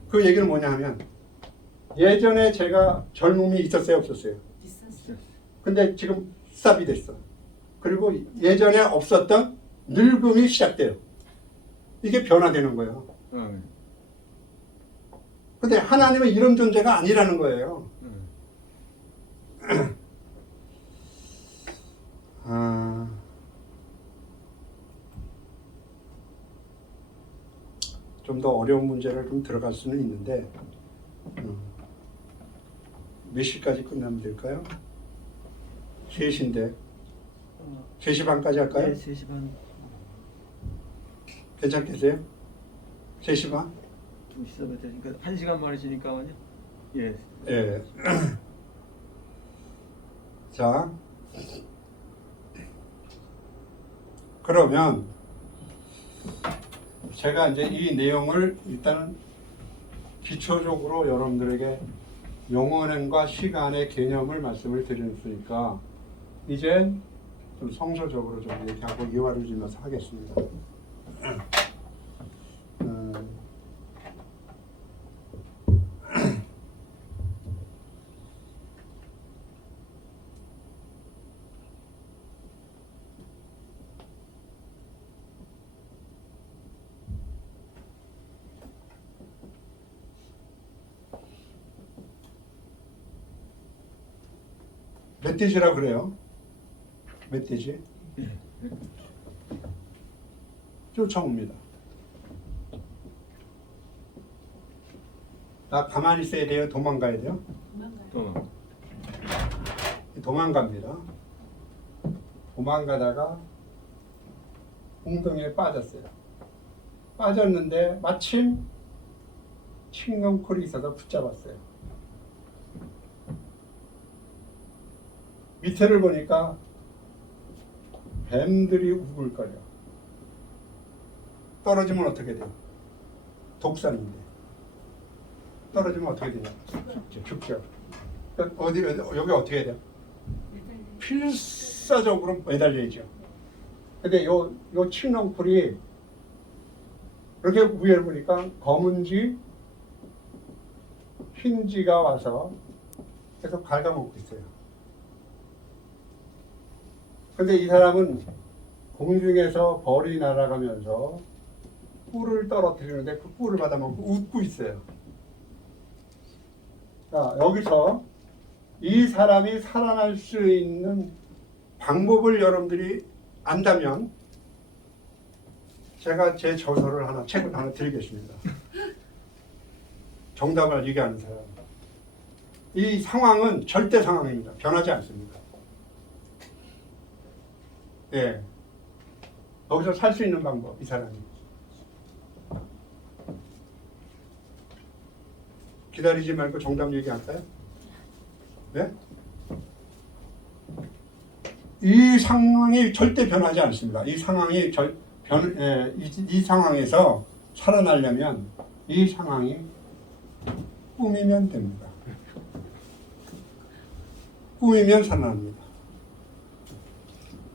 그 얘기는 뭐냐 하면 예전에 제가 젊음이 있었어요, 없었어요? 있었어요. 근데 지금 스탑이 됐어. 그리고 예전에 없었던 늙음이 시작돼요. 이게 변화되는 거예요. 아멘. 근데 하나님은 이런 존재가 아니라는 거예요. 좀 더 어려운 문제를 좀 들어갈 수는 있는데 몇 시까지 끝나면 될까요? 3시인데 3시 반까지 할까요? 네, 3시 반. 괜찮겠어요? 3시 반? 좀 있어도 되니까 1시간 만에 지니까요. 예. 예. 자, 그러면 제가 이제 이 내용을 일단 기초적으로 여러분들에게 영원과 시간의 개념을 말씀을 드렸으니까 이제 좀 성서적으로 좀 얘기하고 이화를 지면서 하겠습니다. 멧돼지라 그래요. 멧돼지 쫓아옵니다. 나 가만히 있어야 돼요? 도망가야 돼요? 도망갑니다. 도망가다가 웅덩이에 빠졌어요. 빠졌는데 마침 칡렁쿨이 있어서 붙잡았어요. 밑에를 보니까 뱀들이 우글거려. 떨어지면 어떻게 돼요? 독산인데. 떨어지면 어떻게 되냐? 죽죠. 그러니까 여기 어떻게 해야 돼요? 필사적으로 매달려야죠. 근데 요 칡렁쿨이 이렇게 위에 보니까 검은지, 흰지가 와서 계속 갉아먹고 있어요. 근데 이 사람은 공중에서 벌이 날아가면서 꿀을 떨어뜨리는데 그 꿀을 받아먹고 웃고 있어요. 자, 여기서 이 사람이 살아날 수 있는 방법을 여러분들이 안다면 제가 제 저서를 책을 하나 드리겠습니다. 정답을 얘기하는 사람. 이 상황은 절대 상황입니다. 변하지 않습니다. 예. 여기서 살 수 있는 방법, 이 사람이. 기다리지 말고 정답 얘기할까요? 네? 이 상황이 절대 변하지 않습니다. 이 상황이 이 상황에서 살아나려면 이 상황이 꿈이면 됩니다. 꿈이면 살아납니다.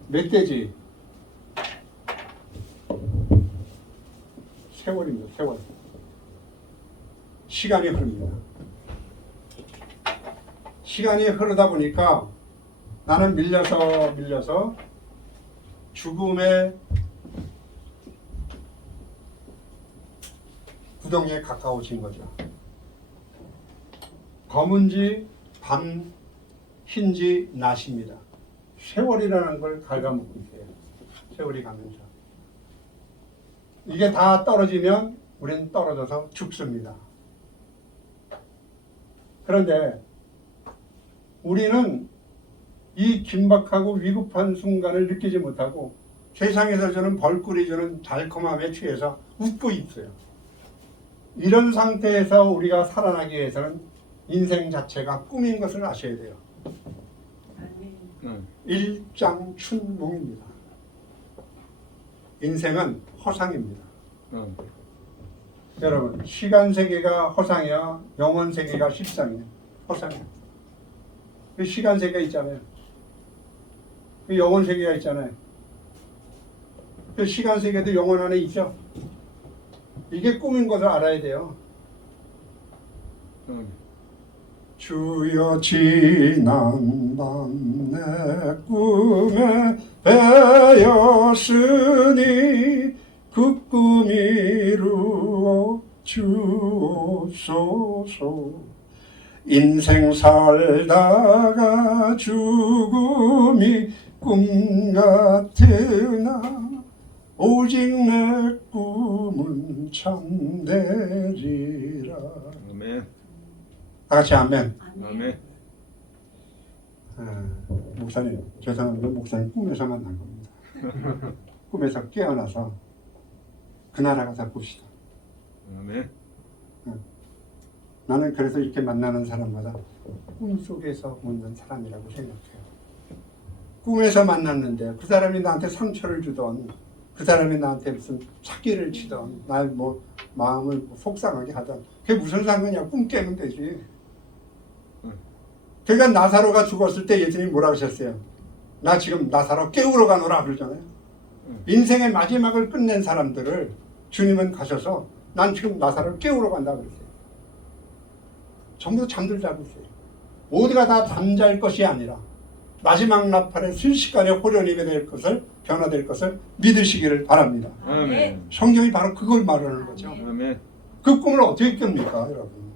멧돼지 세월입니다. 세월. 시간이 흐릅니다. 시간이 흐르다 보니까 나는 밀려서 죽음의 구덩이에 가까워진 거죠. 검은지 밤, 흰지 낮입니다. 세월이라는 걸 갉아먹고 있어요. 세월이 가면서. 이게 다 떨어지면 우리는 떨어져서 죽습니다. 그런데 우리는 이 긴박하고 위급한 순간을 느끼지 못하고 세상에서 주는 벌꿀이 주는 달콤함에 취해서 웃고 있어요. 이런 상태에서 우리가 살아나기 위해서는 인생 자체가 꿈인 것을 아셔야 돼요. 일장춘몽입니다. 인생은 허상입니다. 여러분, 시간 세계가 허상이야, 영원 세계가 실상이야. 허상이야. 그 시간 세계가 있잖아요. 그 영원 세계가 있잖아요. 그 시간 세계도 영원 안에 있죠. 이게 꿈인 것을 알아야 돼요. 주여 지난 밤 내 꿈에 배였으니 그 꿈 이루어 주옵소서. 인생 살다가 죽음이 꿈 같으나 오직 내 꿈은 참되리라. 아멘. 다 같이 아멘. 아멘. 목사님, 죄송합니다. 목사님 꿈에서 만난 겁니다. 꿈에서 깨어나서 그 나라 가서 봅시다. 아멘. 나는 그래서 이렇게 만나는 사람마다 꿈속에서 묻는 사람이라고 생각해요. 꿈에서 만났는데 그 사람이 나한테 상처를 주던, 그 사람이 나한테 무슨 사기를 치던, 날 뭐 마음을 속상하게 하던, 그게 무슨 상관이야? 꿈 깨면 되지. 그러니까 나사로가 죽었을 때 예수님이 뭐라고 하셨어요? 나 지금 나사로 깨우러 가노라 그러잖아요. 인생의 마지막을 끝낸 사람들을 주님은 가셔서 난 지금 나사로를 깨우러 간다 그랬어요. 전부 잠들자고 했어요. 모두가 다 잠잘 것이 아니라 마지막 나팔에 순식간에 호련이 될 것을, 변화될 것을 믿으시기를 바랍니다. 아멘. 성경이 바로 그걸 말하는 거죠. 아멘. 그 꿈을 어떻게 꿉니까, 여러분?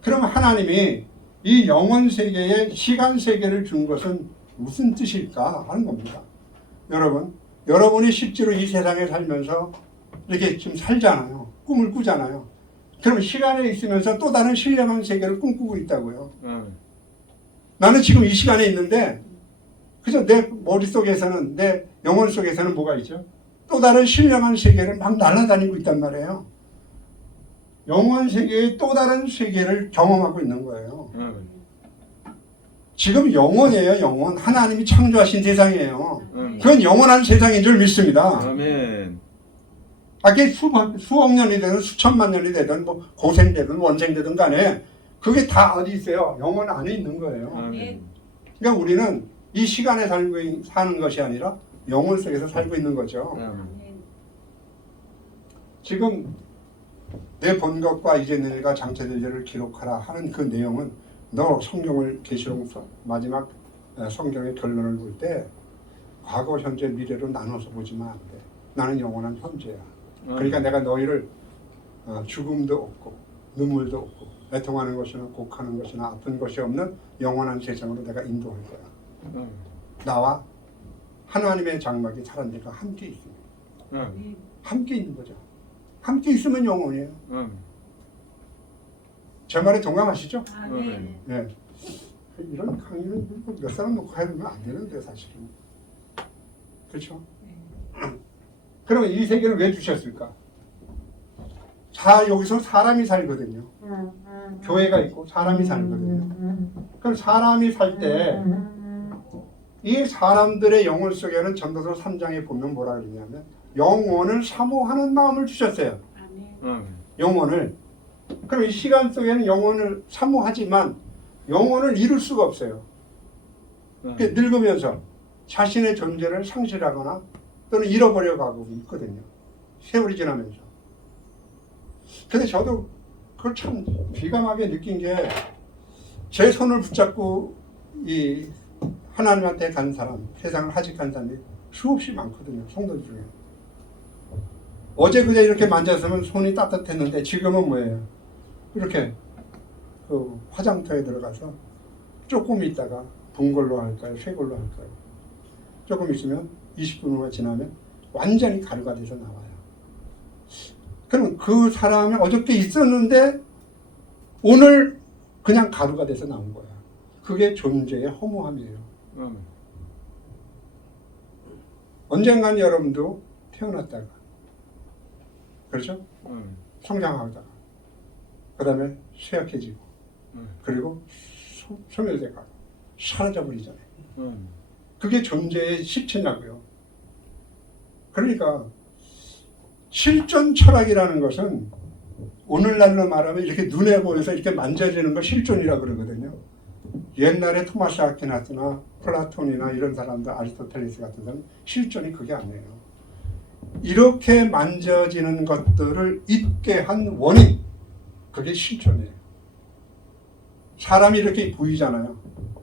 그럼 하나님이 이 영원 세계에 시간 세계를 준 것은 무슨 뜻일까 하는 겁니다. 여러분, 여러분이 실제로 이 세상에 살면서 이렇게 지금 살잖아요. 꿈을 꾸잖아요. 그럼 시간에 있으면서 또 다른 신령한 세계를 꿈꾸고 있다고요. 나는 지금 이 시간에 있는데 그죠? 내 머릿속에서는, 내 영혼 속에서는 뭐가 있죠? 또 다른 신령한 세계를 막 날아다니고 있단 말이에요. 영원 세계의 또 다른 세계를 경험하고 있는 거예요. 지금 영원이에요. 영원. 하나님이 창조하신 세상이에요. 그건 영원한 세상인 줄 믿습니다. 아멘. 그게 수억 년이 되든 수천만 년이 되든 뭐 고생되든 원생되든 간에 그게 다 어디 있어요? 영원 안에 있는 거예요. 아멘. 그러니까 우리는 이 시간에 사는 것이 아니라 영혼 속에서 살고 있는 거죠. 지금 내 본 것과 이제는 일과 장차될 일을 기록하라 하는 그 내용은 너 성경을 계시록 마지막 성경의 결론을 볼 때 과거, 현재, 미래로 나눠서 보지만 안 돼. 나는 영원한 현재야. 그러니까 내가 너희를 죽음도 없고 눈물도 없고 애통하는 것이나 곡하는 것이나 아픈 것이 없는 영원한 세상으로 내가 인도할 거야. 나와 하나님의 장막이 사람들과 함께 있습니다. 함께 있는 거죠. 함께 있으면 영원이에요. 제 말에 동감하시죠? 네. 이런 강의는 몇 사람 놓고 해보면 안 되는데 사실은. 그렇죠? 그러면 이 세계를 왜 주셨을까? 여기서 사람이 살거든요. 교회가 있고 사람이 살거든요. 그럼 사람이 살 때 이 사람들의 영혼 속에는 전도서 3장에 보면 뭐라 그러냐면 영혼을 사모하는 마음을 주셨어요. 영혼을. 그럼 이 시간 속에는 영혼을 사모하지만 영혼을 잃을 수가 없어요. 늙으면서 자신의 존재를 상실하거나 또는 잃어버려 가고 있거든요. 세월이 지나면서. 근데 저도 그걸 참 비감하게 느낀 게 제 손을 붙잡고 이 하나님한테 간 사람, 세상을 하직한 사람이 수없이 많거든요. 성도 중에. 어제 그제 이렇게 만졌으면 손이 따뜻했는데 지금은 뭐예요? 이렇게 그 화장터에 들어가서 조금 있다가 분 걸로 할까요? 쇠 걸로 할까요? 조금 있으면 20분 후가 지나면 완전히 가루가 돼서 나와요. 그럼 그 사람이 어저께 있었는데 오늘 그냥 가루가 돼서 나온 거야. 그게 존재의 허무함이에요. 아멘. 언젠간 여러분도 태어났다가 그렇죠? 아멘. 성장하다가 그 다음에 쇠약해지고 그리고 소멸돼가 사라져버리잖아요. 그게 존재의 실체냐고요. 그러니까 실존 철학이라는 것은 오늘날로 말하면 이렇게 눈에 보여서 이렇게 만져지는 걸 실존이라고 그러거든요. 옛날에 토마스 아퀴나스나 플라톤이나 이런 사람들, 아리스토텔레스 같은 사람 실존이 그게 아니에요. 이렇게 만져지는 것들을 있게 한 원인, 그게 실존이에요. 사람이 이렇게 보이잖아요.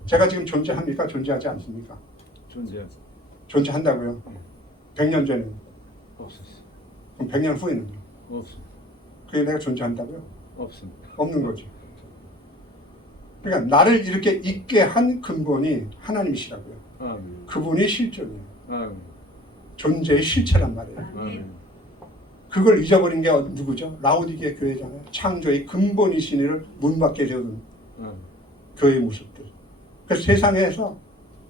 제가 지금 존재합니까? 존재하지 않습니까? 존재한다고요. 100년 전에는. 없었어. 그럼 100년 후에는요? 없어. 그게 내가 존재한다고요? 없습니다. 없는 거죠. 그러니까 나를 이렇게 있게 한 근본이 하나님이시라고요. 아멘. 그분이 실존이에요. 아멘. 존재의 실체란 말이에요. 아멘. 그걸 잊어버린 게 누구죠? 라오디게 교회잖아요. 창조의 근본이신 이를 문 밖에 세우는 교회의 모습들. 그 세상에서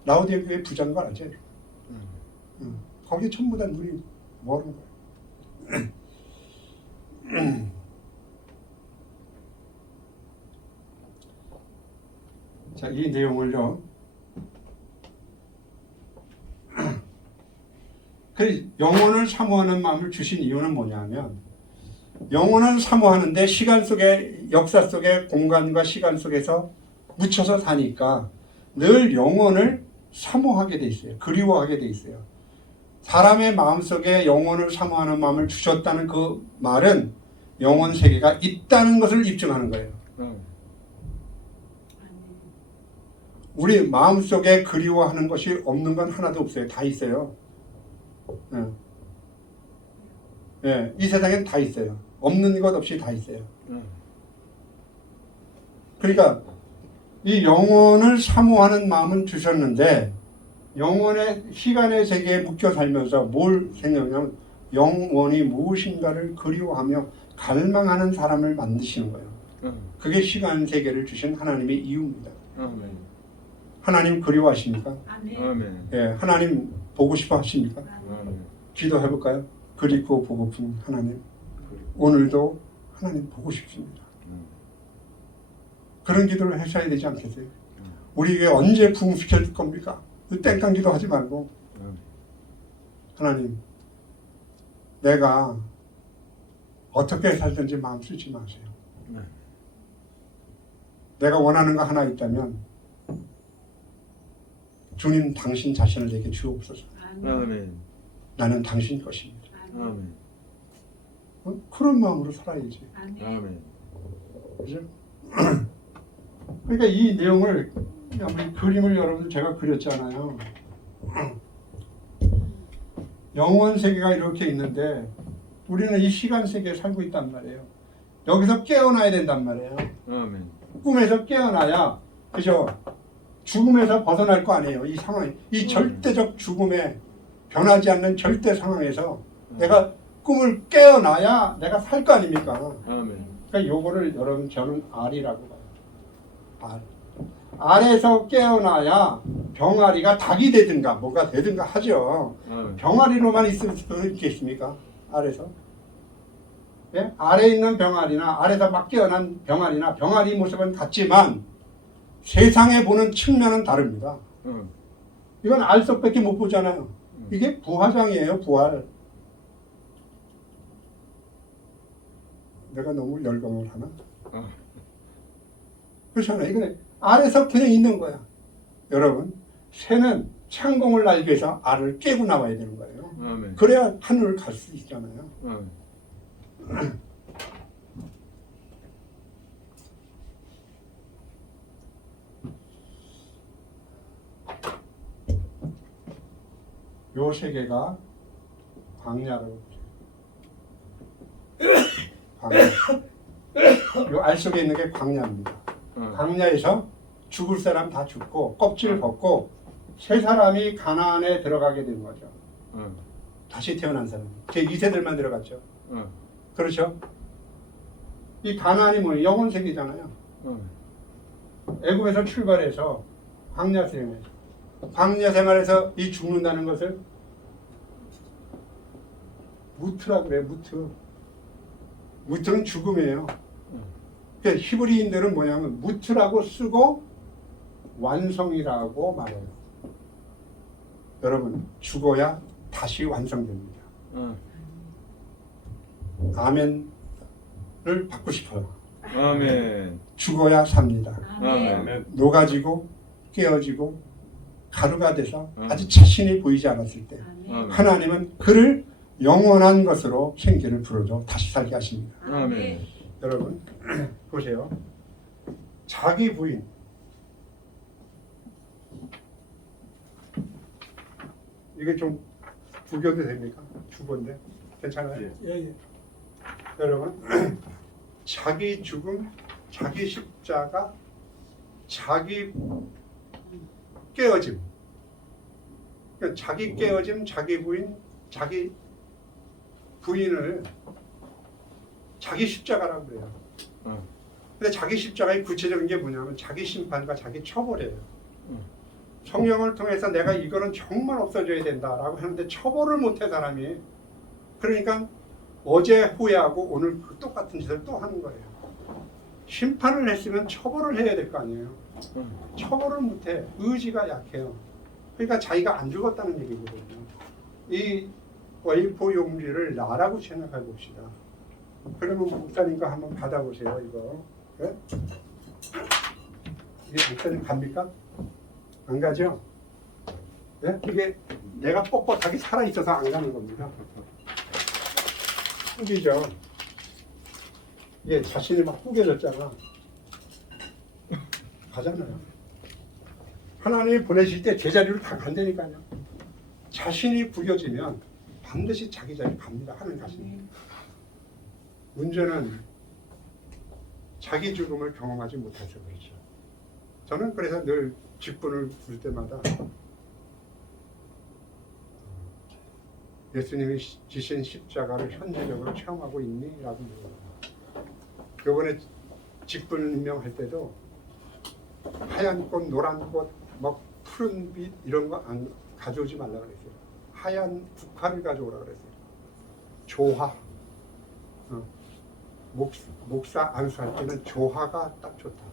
라오디게 교회 부자인 거 알죠? 거기 전부 다 눈이 멀은 거예요. 자, 이 내용을요. 그 영혼을 사모하는 마음을 주신 이유는 뭐냐면 영혼을 사모하는데 시간 속에 역사 속에 공간과 시간 속에서 묻혀서 사니까 늘 영혼을 사모하게 돼 있어요. 그리워하게 돼 있어요. 사람의 마음속에 영혼을 사모하는 마음을 주셨다는 그 말은 영혼 세계가 있다는 것을 입증하는 거예요. 우리 마음속에 그리워하는 것이 없는 건 하나도 없어요. 다 있어요. 이 세상엔 다 있어요. 없는 것 없이 다 있어요. 그러니까 이 영혼을 사모하는 마음은 주셨는데 영혼의 시간의 세계에 묶여 살면서 뭘 생각하냐면 영원이 무엇인가를 그리워하며 갈망하는 사람을 만드시는 거예요. 그게 시간 세계를 주신 하나님의 이유입니다. 하나님 그리워하십니까? 아멘. 예, 하나님 보고 싶어 하십니까? 아멘. 기도해 볼까요? 그리고 보고픈 하나님, 오늘도 하나님 보고 싶습니다. 그런 기도를 하셔야 되지 않겠어요? 우리 교회 언제 부흥시켜 줄 겁니까? 땡깡 기도하지 말고 하나님, 내가 어떻게 살든지 마음 쓰지 마세요. 내가 원하는 거 하나 있다면 주님 당신 자신을 내게 주옵소서. 아멘. 나는 당신 것입니다. 아멘. 그런 마음으로 살아야지. 아멘. 그죠? 그러니까 이 내용을 우리 그림을 여러분 제가 그렸잖아요. 영원 세계가 이렇게 있는데 우리는 이 시간 세계에 살고 있단 말이에요. 여기서 깨어나야 된단 말이에요. 아멘. 꿈에서 깨어나야, 그죠? 죽음에서 벗어날 거 아니에요. 이 상황, 이 절대적 죽음에 변하지 않는 절대 상황에서 내가 꿈을 깨어나야 내가 살 거 아닙니까? 아멘. 그러니까 요거를 여러분 저는 R이라고 봐요. R. R에서 깨어나야 병아리가 닭이 되든가 뭐가 되든가 하죠. 병아리로만 있을 수 있겠습니까? R에서. 예? 아래에 있는 병아리나 아래에서 막 깨어난 병아리나 병아리 모습은 같지만 세상에 보는 측면은 다릅니다. 이건 알속밖에 못 보잖아요. 이게 부화장이에요. 부활. 내가 너무 열광을 하나? 그렇잖아요. 이거는 알에서 그냥 있는 거야. 여러분, 새는 창공을 날기 위해서 알을 깨고 나와야 되는 거예요. 아멘. 그래야 하늘을 갈 수 있잖아요. 요 세계가 광야라고 광야. 요 알 속에 있는 게 광야입니다. 광야에서 죽을 사람 다 죽고 껍질 벗고 새 사람이 가나안에 들어가게 된 거죠. 다시 태어난 사람. 제 2세들만 들어갔죠. 그렇죠? 이 가나안이 뭐예요? 영혼 세계잖아요. 애굽에서 출발해서 광야 생활, 광야 생활에서 이 죽는다는 것을 무트라고 그래요. 무트. 무트는 죽음이에요. 그러니까 히브리인들은 뭐냐면 무트라고 쓰고 완성이라고 말해요. 여러분 죽어야 다시 완성됩니다. 아멘을 받고 싶어요. 아멘. 죽어야 삽니다. 아멘. 녹아지고 깨어지고 가루가 돼서 아멘. 아주 자신이 보이지 않았을 때 아멘. 하나님은 그를 영원한 것으로 생기를 불어줘 다시 살게 하십니다. 아멘. 여러분 보세요. 자기 부인 이게 좀 구겨도 됩니까? 주번데 괜찮아요? 예. 여러분 자기 죽음, 자기 십자가, 자기 깨어짐. 그러니까 자기 깨어짐, 자기 부인, 자기 부인을 자기 십자가라고 그래요. 근데 자기 십자가의 구체적인 게 뭐냐면 자기 심판과 자기 처벌이에요. 성령을 통해서 내가 이거는 정말 없어져야 된다라고 하는데 처벌을 못해 사람이. 그러니까 어제 후회하고 오늘 그 똑같은 짓을 또 하는 거예요. 심판을 했으면 처벌을 해야 될 거 아니에요. 처벌을 못해. 의지가 약해요. 그러니까 자기가 안 죽었다는 얘기거든요. 이 A4 용지를 나라고 생각해 봅시다. 그러면 목사님과 한번 받아보세요. 이거. 네? 이게 목사님 갑니까? 안 가죠? 네? 이게 내가 뻣뻣하게 살아있어서 안 가는 겁니다. 후기죠. 이게 자신이 막 구겨졌잖아. 가잖아요. 하나님이 보내실 때 제자리로 다 간다니까요. 자신이 구겨지면 반드시 자기 자리 갑니다. 하나님 가십니다. 문제는 자기 죽음을 경험하지 못해서 그렇죠. 저는 그래서 늘 직분을 부를 때마다 예수님이 지신 십자가를 현재적으로 체험하고 있니? 라고 물어봐요. 이번에 직분 임명할 때도 하얀 꽃, 노란 꽃, 뭐 푸른 빛 이런 거 안 가져오지 말라 그랬어요. 하얀 국화를 가져오라 그랬어요. 조화. 목사 안수할 때는 조화가 딱 좋다.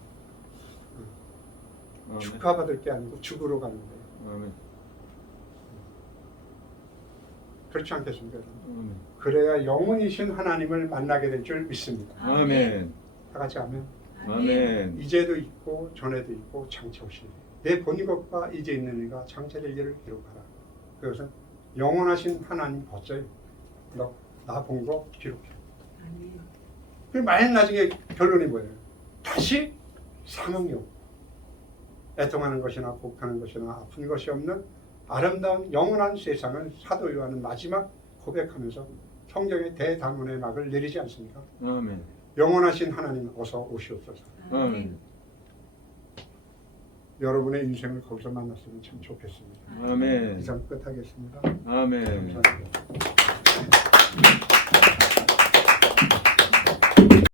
축하받을 게 아니고 죽으러 가는 거예요. 아멘. 그렇지 않겠습니까? 그래야 영원이신 하나님을 만나게 될 줄 믿습니다. 아멘. 다 같이 하면 아멘. 이제도 있고 전에도 있고 장차 오시니 내 본 것과 이제 있는 이가 장차될 일을 기록하라. 그것은 영원하신 하나님 벗어요. 너 나 본 거 기록해. 그 만약 나중에 결론이 뭐예요? 다시 사망력, 애통하는 것이나 곡하는 것이나 아픈 것이 없는 아름다운 영원한 세상을 사도 요한은 마지막 고백하면서 성경의 대단원의 막을 내리지 않습니까? 아멘. 영원하신 하나님 어서 오시옵소서. 아멘. 여러분의 인생을 거기서 만났으면 참 좋겠습니다. 아멘. 이상 끝하겠습니다. 아멘. 감사합니다.